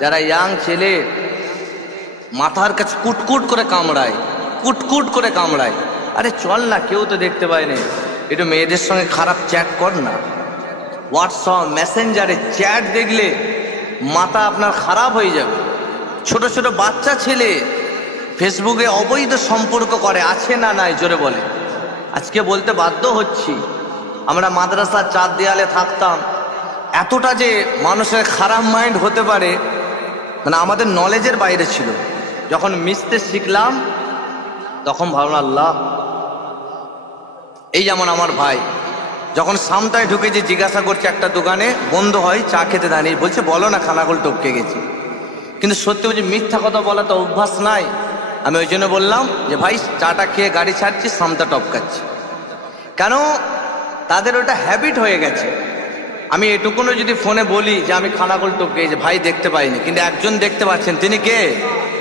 যারা ইয়াং ছেলে মাথার কাছে কুটকুট করে কামড়ায়, কুটকুট করে কামড়ায়, আরে চল না, কেউ তো দেখতে পায়নি, একটু মেয়েদের সঙ্গে খারাপ চ্যাট কর না। হোয়াটসঅ্যাপ মেসেঞ্জারে চ্যাট দেখলে মাথা আপনার খারাপ হয়ে যাবে। ছোট ছোট বাচ্চা ছেলে ফেসবুকে অবৈধ সম্পর্ক করে, আছে না নাই? জোরে বলে। আজকে বলতে বাধ্য হচ্ছি, আমরা মাদ্রাসার 4 দেয়ালে থাকতাম, এতটা যে মানুষের খারাপ মাইন্ড হতে পারে মানে আমাদের নলেজের বাইরে ছিল। যখন মিশতে শিখলাম তখন ভাবলাম আল্লাহ। এই যেমন আমার ভাই যখন সামটায় ঢুকেছে, জিজ্ঞাসা করছে একটা দোকানে, বন্ধ হয়, চা খেতে দাঁড়িয়ে বলছে বলো না খানাগুলো টপকে গেছি। কিন্তু সত্যি বলছি, মিথ্যা কথা বলা তো অভ্যাস নাই। আমি ওই জন্য বললাম যে ভাই চাটা খেয়ে গাড়ি ছাড়ছি, সামটা টপকাচ্ছি। কেন? তাদের ওটা হ্যাবিট হয়ে গেছে। আমি এটুকুনো যদি ফোনে বলি যে আমি খানাগুলো টপকে গেছি, ভাই দেখতে পাইনি, কিন্তু একজন দেখতে পাচ্ছেন, তিনি কে?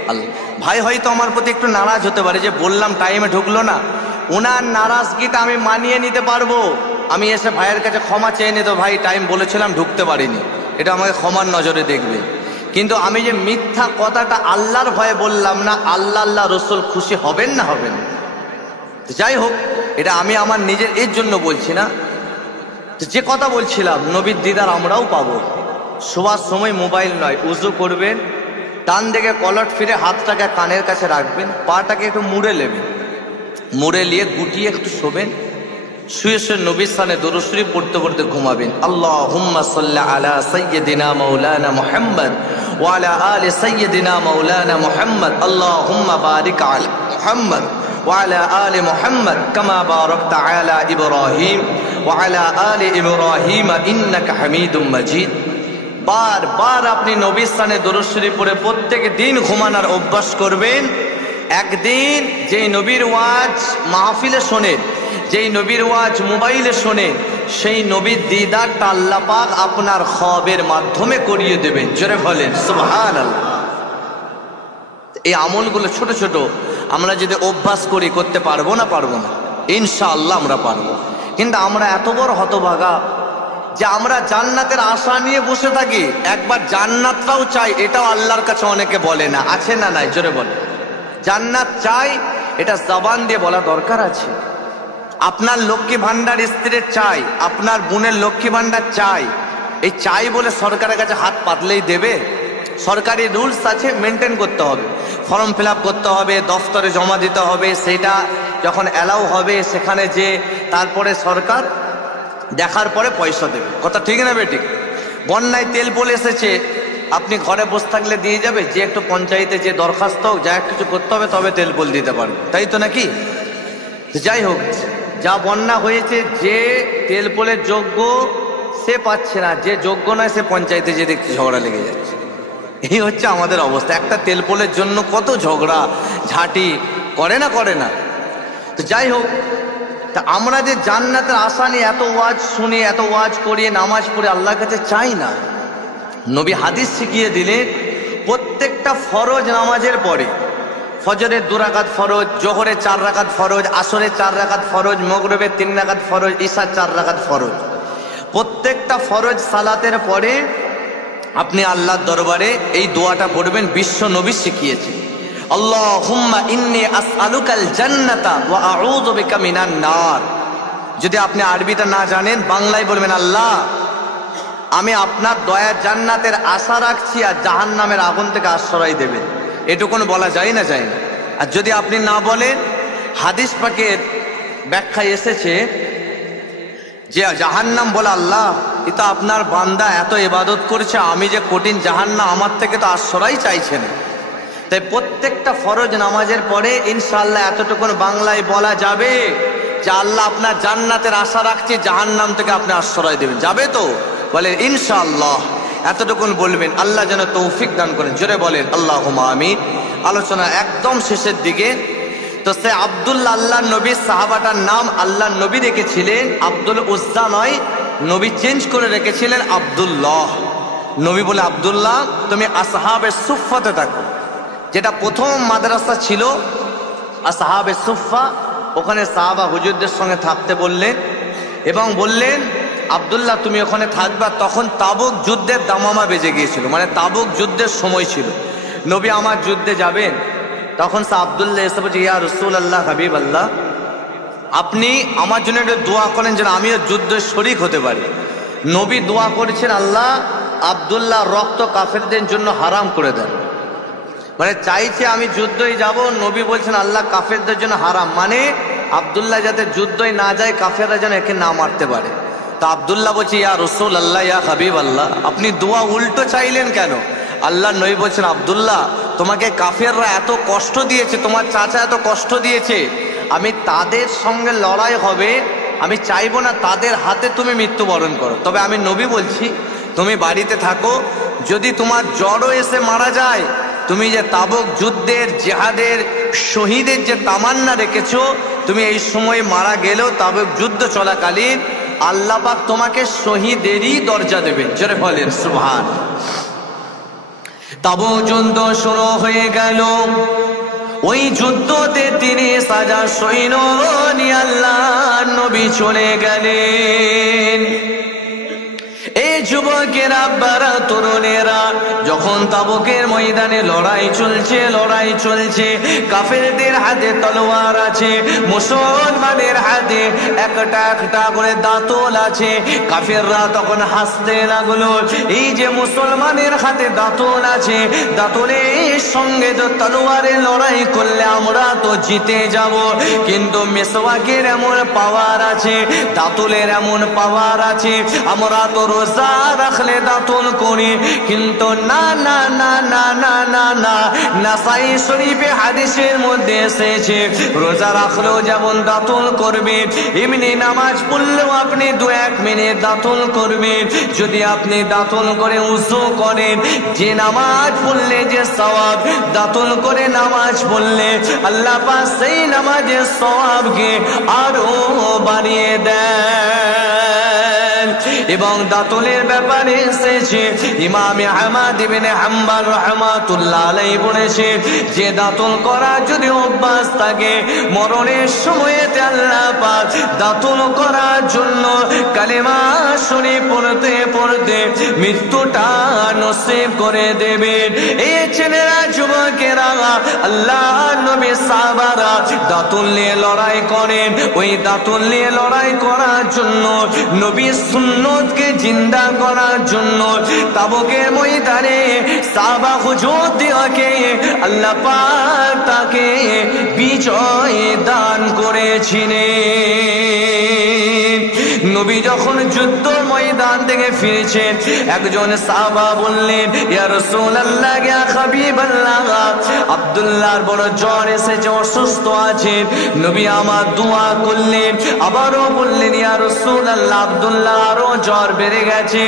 আল্লাহ। ভাই হয়তো আমার প্রতি একটু নারাজ হতে পারে যে বললাম টাইমে ঢুকলো না, ওনার নারাজগিটা আমি মানিয়ে নিতে পারবো। আমি এসে ভাইয়ের কাছে ক্ষমা চেয়ে নিত, ভাই টাইম বলেছিলাম ঢুকতে পারিনি, এটা আমাকে ক্ষমার নজরে দেখবে। কিন্তু আমি যে মিথ্যা কথাটা আল্লাহর ভয়ে বললাম না, আল্লাহ আল্লাহ রসুল খুশি হবেন না হবেন? যাই হোক, এটা আমি আমার নিজের এর জন্য বলছি না। যে কথা বলছিলাম, নবীর দিদার আমরাও পাবো। শোয়ার সময় মোবাইল নয়, উজু করবেন, ডান দিকে কলট ফিরে হাতটাকে কানের কাছে রাখবেন, পাটাকে একটু মুড়ে নেবেন, মুড়ে নিয়ে গুটিয়ে একটু শোবেন, শুয়ে শুয়ে নবীর সানে দুরূদ শরীফ পড়তে পড়তে ঘুমাবেন। আল্লাহুম্মা সাল্লি আলা সাইয়্যিদিনা মাওলানা মুহাম্মদ ওয়া আলা আলি সাইয়্যিদিনা মাওলানা মুহাম্মদ। আল্লাহুম্মা বারিক আলা মুহাম্মদ ওয়া আলা আলি মুহাম্মদ কামা বারাকতা আলা ইব্রাহিম ওয়া আলা আলি ইব্রাহিম ইন্নাকা হামিদুম মাজিদ। বারবার আপনি নবীর সানে দুরূদ শরীফ পড়ে প্রত্যেক দিন ঘুমানোর অভ্যাস করবেন। একদিন যেই নবীর ওয়াজ মাহফিলে শোনে, যেই নবীর ওয়াজ মোবাইলে শোনে, সেই নবীর দিদারটা আল্লাহ পাক আপনার খ্বাবের মাধ্যমে করিয়ে দেবেন। জোরে বলেন সুবহানাল্লাহ। এই আমলগুলো ছোট ছোট আমরা যদি অভ্যাস করি, করতে পারবো না? পারবো না? ইনশাআল্লাহ আমরা পারবো। কিন্তু আমরা এত বড় হতভাগা যে আমরা জান্নাতের আশা নিয়ে বসে থাকি, একবার জান্নাতটাও চাই, এটাও আল্লাহর কাছে অনেকে বলে না। আছে না নাই? জোরে বলে। জান্নাত চাই, এটা জবান দিয়ে বলা দরকার আছে। আপনার লক্ষ্মী ভান্ডার স্ত্রীর চাই, আপনার বোনের লক্ষ্মী ভান্ডার চাই, এই চাই বলে সরকারের কাছে হাত পাতলেই দেবে? সরকারি রুলস আছে, মেনটেন করতে হবে, ফর্ম ফিল আপ করতে হবে, দফতরে জমা দিতে হবে, সেটা যখন অ্যালাউ হবে সেখানে যে তারপরে সরকার দেখার পরে পয়সা দেবে। কথা ঠিক না বেঠিক? বন্যায় তেল বলে এসেছে, আপনি ঘরে বসে থাকলে দিয়ে যাবে? যে একটু পঞ্চায়েতে যে দরখাস্ত হোক, যা কিছু করতে হবে তবে তেল বল দিতে পারবে, তাই তো নাকি? যাই হোক, যা বন্যা হয়েছে, যে তেল পোলের যোগ্য সে পাচ্ছে না, যে যোগ্য নয় সে পঞ্চায়েতে যে দেখতে ঝগড়া লেগে যাচ্ছে। এই হচ্ছে আমাদের অবস্থা। একটা তেল পোলের জন্য কত ঝগড়া ঝাঁটি করে না। তো যাই হোক, তা আমরা যে জান্নাতের আশা নিয়ে এত ওয়াজ শুনি, এত ওয়াজ করিয়ে নামাজ পড়ে আল্লাহর কাছে চাই না। নবী হাদিস শিখিয়ে দিলেন প্রত্যেকটা ফরজ নামাজের পরে, ফজরের 2 রাকাত ফরজ, জোহরের 4 রাকাত ফরজ, আসরের 4 রাকাত ফরজ, মাগরিবের 3 রাকাত ফরজ, ইশার 4 রাকাত ফরজ, প্রত্যেকটা ফরজ সালাতের পরে আপনি আল্লাহর দরবারে এই দোয়াটা পড়বেন। বিশ্ব নবী শিখিয়েছেন, আল্লাহুম্মা ইন্নী আসআলুকাল জান্নাতা ওয়া আউযু বিকা মিনান নার। যদি আপনি আরবিটা না জানেন, বাংলায় বলবেন, আল্লাহ আমি আপনার দয়ার জান্নাতের আশা রাখছি আর জাহান্নামের আগুন থেকে আশ্রয় দেবেন। এটুকুন বলা যায় না? আর যদি আপনি না বলেন, হাদিস পাকের ব্যাখ্যায় এসেছে যে জাহান্নাম বলে, আল্লাহ এটা আপনার বান্দা এত ইবাদত করছে, আমি যে কঠিন জাহান্নাম, আমার থেকে তো আশ্রয় চাইছে না। তাই প্রত্যেকটা ফরজ নামাজের পরে ইনশাআল্লাহ এতটুকুন বাংলায় বলা যাবে যে আল্লাহ আপনার জান্নাতের আশা রাখছি, জাহান্নাম থেকে আপনি আশ্রয় দেবেন। যাবে তো? বলে ইনশাআল্লাহ। এতটুকুন বলবেন, আল্লাহ যেন তৌফিক দান করেন। জোরে বলেন আল্লাহুম্মা আমিন। আলোচনা একদম শেষের দিকে। তো সে আব্দুল্লাহ, আল্লাহ নবীর সাহাবাটার নাম আল্লাহ নবী রেখেছিলেন আব্দুল উজ্জা নয়, নবী চেঞ্জ করে রেখেছিলেন আব্দুল্লাহ। নবী বলে, আব্দুল্লাহ তুমি আসহাবে সুফফাতে থাকো। যেটা প্রথম মাদ্রাসা ছিল আসহাবে সুফফা, ওখানে সাহাবা হুজুরদের সঙ্গে থাকতে বললেন এবং বললেন, আব্দুল্লাহ তুমি ওখানে থাকবা। তখন তাবুক যুদ্ধের দামামা বেজে গিয়েছিল, মানে তাবুক যুদ্ধের সময় ছিল। নবী আমার যুদ্ধে যাবেন। তখন সে আব্দুল্লাহ এসে বলছে, ইয়া রাসূলুল্লাহ, হাবিব আল্লাহ, আপনি আমার জন্য একটু দোয়া করেন যেন আমিও যুদ্ধে শরীক হতে পারি। নবী দোয়া করেছেন, আল্লাহ আব্দুল্লাহ রক্ত কাফেরদের জন্য হারাম করে দেন। মানে চাইছে আমি যুদ্ধই যাব, নবী বলছেন আল্লাহ কাফেরদের জন্য হারাম, মানে আব্দুল্লাহ যাতে যুদ্ধই না যায়, কাফেররা যেন একে না মারতে পারে। তা আব্দুল্লাহ বলছে, ইয়া রাসূলুল্লাহ, ইয়া হাবিব আল্লাহ, আপনি দোয়া উল্টো চাইলেন কেন? আল্লাহ নবী বলছেন, আব্দুল্লাহ তোমাকে কাফেররা এত কষ্ট দিয়েছে, তোমার চাচা এত কষ্ট দিয়েছে, আমি তাদের সঙ্গে লড়াই হবে, আমি চাইবো না তাদের হাতে তুমি মৃত্যুবরণ করো। তবে আমি নবী বলছি, তুমি বাড়িতে থাকো, যদি তোমার জ্বরও এসে মারা যায়, তুমি যে তাবুক যুদ্ধের জেহাদের শহীদের যে তামান্না রেখেছো, তুমি এই সময় মারা গেলেও তাবুক যুদ্ধ চলাকালীন আল্লাহ পাক তোমাকে শহীদেরই দরজা দেবেন। জোরে বলেন সুবহান। তাবুক যুদ্ধ শুরু হয়ে গেল। ওই যুদ্ধতে 30,000 সৈন্য নিয়ে আল্লাহ নবী চলে গেলেন। এই যুবকেরা, বারা তরুণেরা, যখন তাবুকের ময়দানে লড়াই চলছে, কাফেরদের হাতে তলোয়ার আছে, মুসলমানের হাতে একটা করে দাঁতল আছে। কাফেররা তখন হাসতে লাগলো, এই যে মুসলমানের হাতে দাঁতল আছে, দাঁতলের সঙ্গে তো তলোয়ারে লড়াই করলে আমরা তো জিতে যাব, কিন্তু মেসওয়াকের এমন পাওয়ার আছে, দাঁতলের এমন পাওয়ার আছে, আমরা তো রোজা রাখলে দাঁতল করি, কিন্তু না না না না না না না, নাসাই শরীফে হাদিসের মধ্যে এসেছে রোজা রাখলেও যেমন দাঁতল করবে, এমনি নামাজ পড়লেও আপনি 2-1 মিনিট দাঁতল করবেন। যদি আপনি দাঁতল করে উযু করেন, যে নামাজ পড়লে যে সওয়াব, দাঁতল করে নামাজ পড়লে আল্লাহ পাক সেই নামাজের সওয়াবকে আরো বাড়িয়ে দেন। এবং দাঁতলের ব্যাপারে এসেছে ইমাম আহমদ ইবনে হাম্বল রাহমাতুল্লাহ আলাইহি বলেছে, যে দাঁতল করা যদি অভ্যাস থাকে, মরণের সময়তে আল্লাহ পাক দাঁতল করার জন্য কালেমা শরীফ পড়তে পড়তে মৃত্যুটা নসিব করে দেবেন। এই ছেলেরা, যুবকেরা, আল্লাহ নবী সাহাবারা দাঁতল নিয়ে লড়াই করেন। ওই দাঁতল নিয়ে লড়াই করার জন্য নবী সুন্নত সুন্নতকে জিন্দা করার জন্য তাবুকের ময়দানে সাহাবা হুজুরদেরকে আল্লাহ পাক তাকে বিজয় দান করেছিলেন। নবী যখন যুদ্ধ ময়দান থেকে ফিরেছেন, একজন সাহাবা বললেন, ইয়া রাসূলুল্লাহ, ইয়া হাবিবাল্লাহ, আব্দুল্লাহর বড় জ্বর এসেছে, অসুস্থ আছেন। নবী আমার দোয়া করলেন, আবারও বললেন, ইয়া রাসূলুল্লাহ, আব্দুল্লাহ আরো জ্বর বেড়ে গেছে।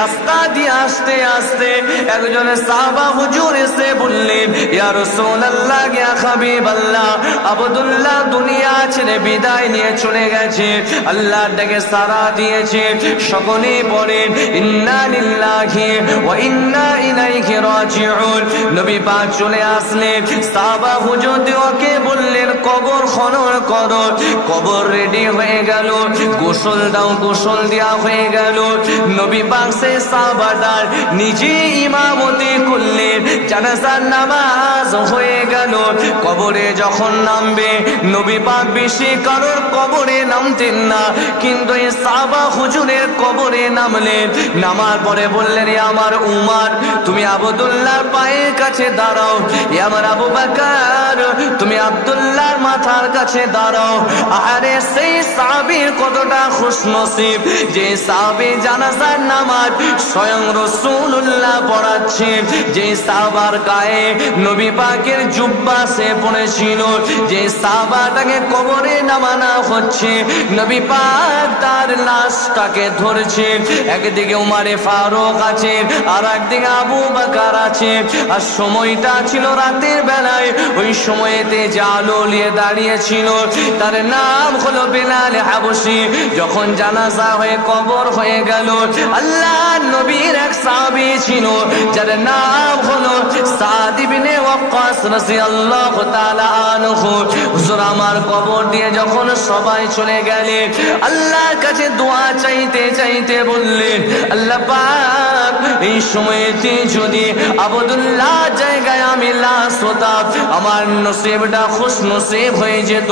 রাস্তা দিয়ে আসতে আসতে একজন সাহাবা হুজুর এসে বললেন, ইয়া রাসূলুল্লাহ, ইয়া হাবিবাল্লাহ, আব্দুল্লাহ দুনিয়া ছেড়ে বিদায় নিয়ে চলে গেছে, আল্লাহর ডাকে সাড়া দিয়েছে। সকলেই বলেন ইন্না লিল্লাহি ওয়া ইন্না ইলাইহি রাজিউন। নবী পাক চলে আসলেন, সাহাবা হুজুরদেরকে বললেন, কবর খনন করো। কবর রেডি হয়ে গেল, গোসল দাও, গোসল দেওয়া হয়ে গেল। নবী পাক সেই সাহাবাটার নিজে ইমামতি করলেন, জানাজার নামাজ হয়ে গেল। কবরে যখন নামবে, নবী পাক বেশি কারোর কবরে নামতেন না, কিন্তু এই সাহাবা হুজুরের কবরে নামলেন। নামার পরে বললেন, আমার উমর, তুমি আব্দুল্লাহর পায়ের কাছে দাঁড়াও। আমার আবু বকর, তুমি আব্দুল্লাহর মাথার কাছে দাঁড়াও। আরে সেই সাহাবীর কতটা খুশনসিব, যে সাহাবী জানাজার নামাজ স্বয়ং রাসূলুল্লাহ পড়াচ্ছেন, যে সাহাবার গায়ে নবী পাকের জুব্বা সে পড়েছিল, যে সাহাবাটাকে কবরে নামানো হচ্ছে। নবী পাক তার লাশটাকে ধরছে। একদিকে উমারে ফারুক আছে, আর একদিকে আবু বকর আছে। আর সময়টা ছিল রাতের বেলায়। ওই সময়েতে যে আলো নিয়ে দাঁড়িয়েছিল, তার নাম হলো বেলাল হাবশী। যখন জানাজা হয়ে কবর হয়ে গেল, আল্লাহ নবীর এক সাহাবী ছিল, যার নাম হলো সাদ ইবনে ওয়াক্কাস রাদিয়াল্লাহু তাআলা আনহু। হুজুর আমার কবর দিয়ে যখন সবাই চলে গেলেন, আল্লাহর কাছে দোয়া চাইতে চাইতে বললেন, আল্লাহ পাক, এই সময়তে যদি আব্দুল্লাহ জায়গায় আমি লাশ হতাম, আমার নসিবটা খুশনসিব হয়ে যেত।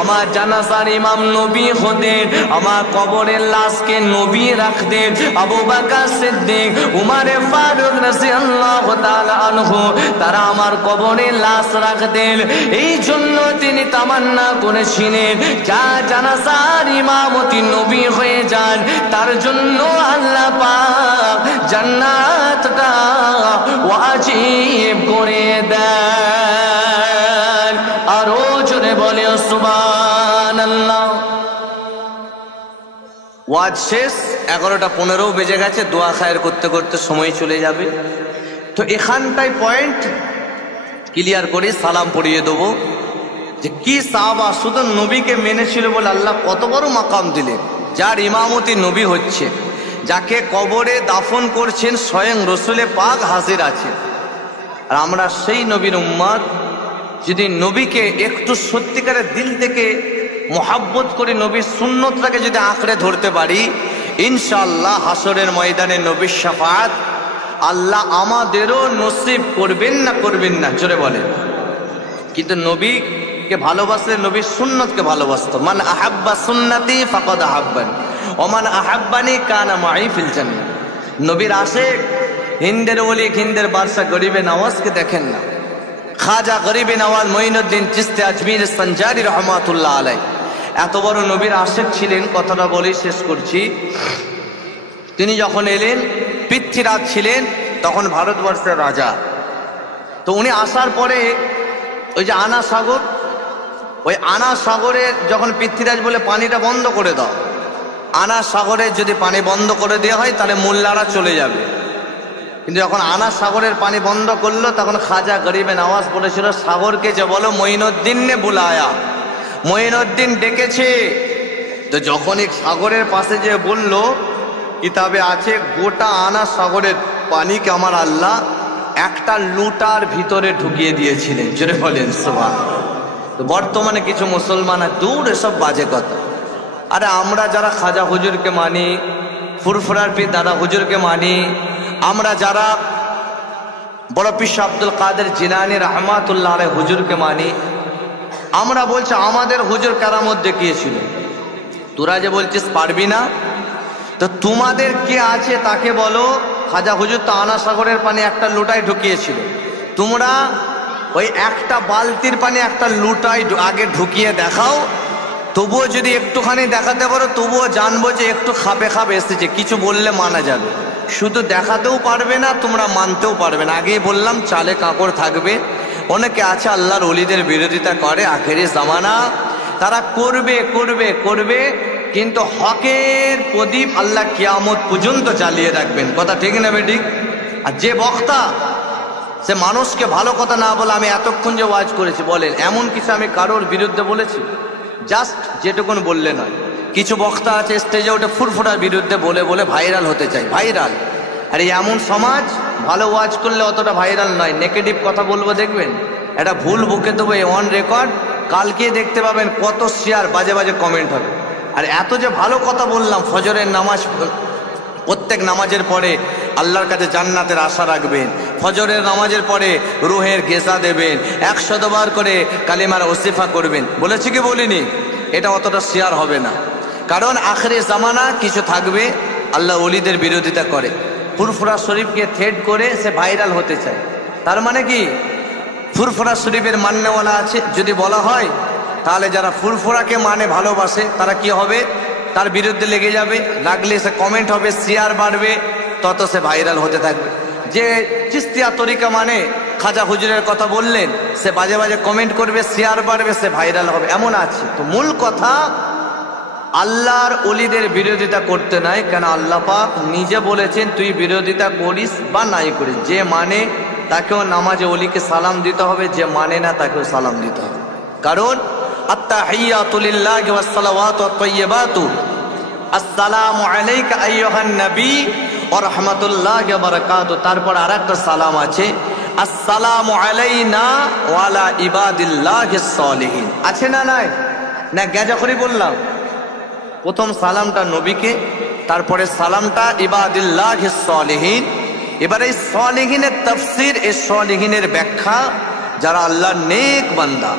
আমার জানাজার ইমাম নবী হতেন, আমার কবরের লাশকে নবী রাখতেন। আবু বকর সিদ্দিক, উমরে ফারুক রাদিয়াল্লাহু তাআলা আনহু, তারা আমার কবরের লাশ রাখতেন। এই জন্য তিনি তামান্না করেছিলেন, যা জানাজার ইমামতি নবী হয়ে যান, তার জন্য আল্লাহ পাক জান্নাতটা ওয়াজিব করে দেন। আরো জোরে বলে সুবহানাল্লাহ। ওয়াজ শেষ, 11:15 বেজে গেছে। দোয়া খায়ের করতে করতে সময় চলে যাবে। তো এখানটায় পয়েন্ট ক্লিয়ার করে সালাম পড়িয়ে দেবো, যে কি সাহাবা শুধু নবীকে মেনেছিল বলে আল্লাহ কত বড় মাকাম দিলেন। যার ইমামতি নবী হচ্ছে, যাকে কবরে দাফন করছেন স্বয়ং রসুলে পাক হাজির আছে। আর আমরা সেই নবীর উম্মত, যদি নবীকে একটু সত্যিকারের দিল থেকে মোহাব্বত করে নবীর সুন্নতটাকে যদি আঁকড়ে ধরতে পারি, ইনশাআল্লাহ হাসরের ময়দানে নবীর শাফাত আল্লাহ আমাদেরও নসিব করবেন না, করবেন না, জোরে বলে। কিন্তু নবীকে ভালোবাসলে নবীর সুন্নতকে ভালোবাসতো। মান আহাব্বা সুন্নতি ফাকাদ আহাব্বানি ওমান আহাব্বানি কানা মাই ফিল জান্নাহ। নবীর আশিক, হিন্দের ওলি, হিন্দের বাদশা গরিবে নওয়াজকে দেখেন না, খাজা গরিবে নওয়াজ মঈনুদ্দিন চিশতি আজমির সঞ্জারি রহমাতুল্লাহ আলাইহি এত বড় নবীর আশিক ছিলেন। কথাটা বলে শেষ করছি। তিনি যখন এলেন, পৃথ্বীরাজ ছিলেন তখন ভারতবর্ষের রাজা। তো উনি আসার পরে ওই যে আনা সাগর, ওই আনা সাগরে যখন পৃথ্বীরাজ বলে পানিটা বন্ধ করে দাও, আনা সাগরে যদি পানি বন্ধ করে দেওয়া হয় তাহলে মোল্লারা চলে যাবে। কিন্তু যখন আনা সাগরের পানি বন্ধ করলো, তখন খাজা গরিবে নওয়াজ বলেছিল, সাগরকে যে বলো মঈনুদ্দিন নে বুলায়া, মঈনুদ্দিন ডেকেছে। তো যখন এই সাগরের পাশে যে বলল, কিতাবে আছে গোটা আনা সাগরের পানিকে আমার আল্লাহ একটা লুটার ভিতরে ঢুকিয়ে দিয়েছিলেন। জোরে বলেন সুবহানাল্লাহ। তো বর্তমানে কিছু মুসলমান দূর এসব বাজে কথা। আরে আমরা যারা খাজা হুজুরকে মানি, ফুরফুরার পীর দাদা হুজুরকে মানি, আমরা যারা বড় পীর আব্দুল কাদের জিলানী রহমাতুল্লাহ আলাইহি হুজুরকে মানি, আমরা বলছি আমাদের হুজুর কারামত দেখিয়েছিল। তোরা যে বলছিস পারবি না, তো তোমাদের কে আছে তাকে বলো, খাজা হুজুর তো আনা সাগরের পানি একটা লোটায় ঢুকিয়েছিল, তোমরা ওই একটা বালতির পানি একটা লোটায় আগে ঢুকিয়ে দেখাও, তবুও যদি একটুখানি দেখাতে পারো তবুও জানবো যে একটু খাপে খাপ এসেছে, কিছু বললে মানা যাবে। শুধু দেখাতেও পারবে না, তোমরা মানতেও পারবে না। আগেই বললাম চালে কাঁকড় থাকবে। অনেকে আছে আল্লাহর ওলিদের বিরোধিতা করে, আখেরি জামানা তারা করবে করবে করবে, কিন্তু হকের প্রদীপ আল্লাহ কিয়ামত পর্যন্ত চালিয়ে রাখবেন। কথা ঠিক না বেঠিক? আর যে বক্তা সে মানুষকে ভালো কথা না বলে, আমি এতক্ষণ যে ওয়াজ করেছি বলেন এমন কিছু আমি কারোর বিরুদ্ধে বলেছি? জাস্ট যেটুকুন বললে নয়। কিছু বক্তা আছে স্টেজে ওঠে ফুরফুরার বিরুদ্ধে বলে বলে ভাইরাল হতে চাই, ভাইরাল। আর এই এমন সমাজ, ভালো ওয়াজ করলে অতটা ভাইরাল নয়, নেগেটিভ কথা বলবো দেখবেন এটা ভুল বুকে দেবো অন রেকর্ড, কালকে দেখতে পাবেন কত শেয়ার বাজে বাজে কমেন্ট হবে। আর এত যে ভালো কথা বললাম, ফজরের নামাজ প্রত্যেক নামাজের পরে আল্লাহর কাছে জান্নাতের আশা রাখবেন, ফজরের নামাজের পরে রুহের গেসা দেবেন, 100 বার করে কালিমার ওসিফা করবেন, বলেছি কি বলিনি? এটা অতটা শেয়ার হবে না, কারণ আখেরি জামানা কিছু থাকবে আল্লাহ ওলিদের বিরোধিতা করে, ফুরফুরা শরীফকে থ্রেড করে সে ভাইরাল হতে চায়। তার মানে কি ফুরফুরা শরীফের মান্যওয়ালা আছে যদি বলা হয়, তাহলে যারা ফুরফুরাকে মানে ভালোবাসে তারা কি হবে? তার বিরুদ্ধে লেগে যাবে, লাগলে সে কমেন্ট হবে, শেয়ার বাড়বে, তত সে ভাইরাল হতে থাকবে। যে চিস্তিয়া তরিকা মানে খাজা হুজুরের কথা বললেন, সে বাজে বাজে কমেন্ট করবে, শেয়ার বাড়বে, সে ভাইরাল হবে, এমন আছে। তো মূল কথা আল্লাহর ওলিদের বিরোধিতা করতে নাই, কেন আল্লাহ পাক নিজে বলেছেন তুই বিরোধিতা করিস বা নাই করিস, যে মানে তাকেও নামাজে ওলিকে সালাম দিতে হবে, যে মানে না তাকেও সালাম দিতে হবে। কারণ আত্তাহিয়াতু লিল্লাহি ওয়াস সালাওয়াতু ওয়াত তাইয়্যিবাতু আসসালামু আলাইকা আইয়ুহান নবী ওয়া রাহমাতুল্লাহি ওয়া বারাকাতুহু। তারপর আরেকটা সালাম আছে, আসসালামু আলাইনা ওয়া আলা ইবাদিল্লাহিস সালিহিন। আছে না নাই? না গাজাখড়ি বললাম? প্রথম সালামটা নবীকে, তারপরে সালামটা ইবাদিল্লাহিস সালিহিন। এবারে এই সালিহিনের তাফসীর, এই সালিহিনের ব্যাখ্যা, যারা আল্লাহর নেক বান্দা,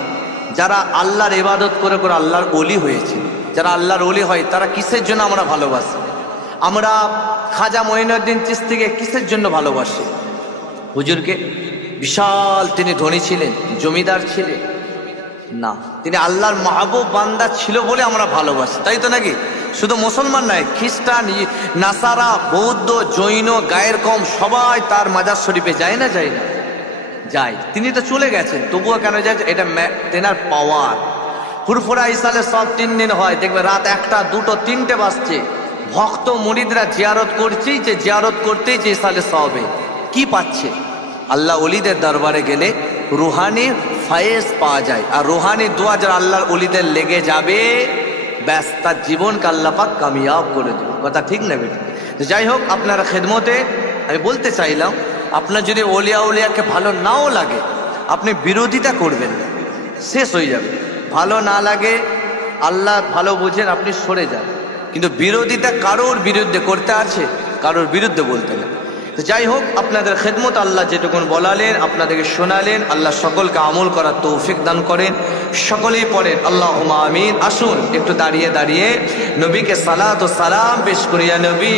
যারা আল্লাহর ইবাদত করে করে আল্লাহর ওলি হয়েছে, যারা আল্লাহর ওলি হয় তারা কিসের জন্য আমরা ভালোবাসি? আমরা খাজা মঈনুদ্দিন চিশতিকে কিসের জন্য ভালোবাসি? হুজুরকে বিশাল তিনি ধনী ছিলেন, জমিদার ছিলেন না, তিনি আল্লাহর মাহবুব বান্দা ছিল বলে আমরা ভালোবাসি, তাই তো নাকি? শুধু মুসলমান নয়, খ্রিস্টান, নাসারা, বৌদ্ধ, জৈন, গায়ের কম সবাই তার মাজার শরীফে যায় না? যায় না? যায়। তিনি তো চলে গেছেন, তবুও কেন যায়? এটা তেনার পাওয়ার। ফুরফুরা ইসালে সব 3 দিন হয়, দেখবে রাত 1টা 2টো 3টে বাজছে, ভক্ত মুরিদরা জিয়ারত করছেই যে জিয়ারত করতেই যে ইসালে সবে কি পাচ্ছে? আল্লাহ ওলিদের দরবারে গেলে রুহানি ফায়েজ পাওয়া যায়, আর রুহানি দোয়া যারা আল্লাহর ওলিদের লেগে যাবে, ব্যাস তার জীবনকে আল্লাহ পাক কামিয়াব করে দেবে। কথা ঠিক না বেটা? যাই হোক, আপনার খেদমতে আমি বলতে চাইলাম, আপনার যদি ওলিয়া উলিয়াকে ভালো নাও লাগে, আপনি বিরোধিতা করবেন না, শেষ হয়ে যাবে। ভালো না লাগে, আল্লাহ ভালো বোঝেন, আপনি সরে যান, কিন্তু বিরোধিতা কারোর বিরুদ্ধে করতে আছে, কারোর বিরুদ্ধে বলতে না। তো যাই হোক, আপনাদের খেদমত আল্লাহ যেটুকুন বলালেন আপনাদেরকে শোনালেন, আল্লাহ সকলকে আমল করার তৌফিক দান করেন। সকলেই পড়েন আল্লাহুম্মা আমিন। আসুন একটু দাঁড়িয়ে দাঁড়িয়ে নবীকে সালাত ও সালাম পেশ করিয়া নবী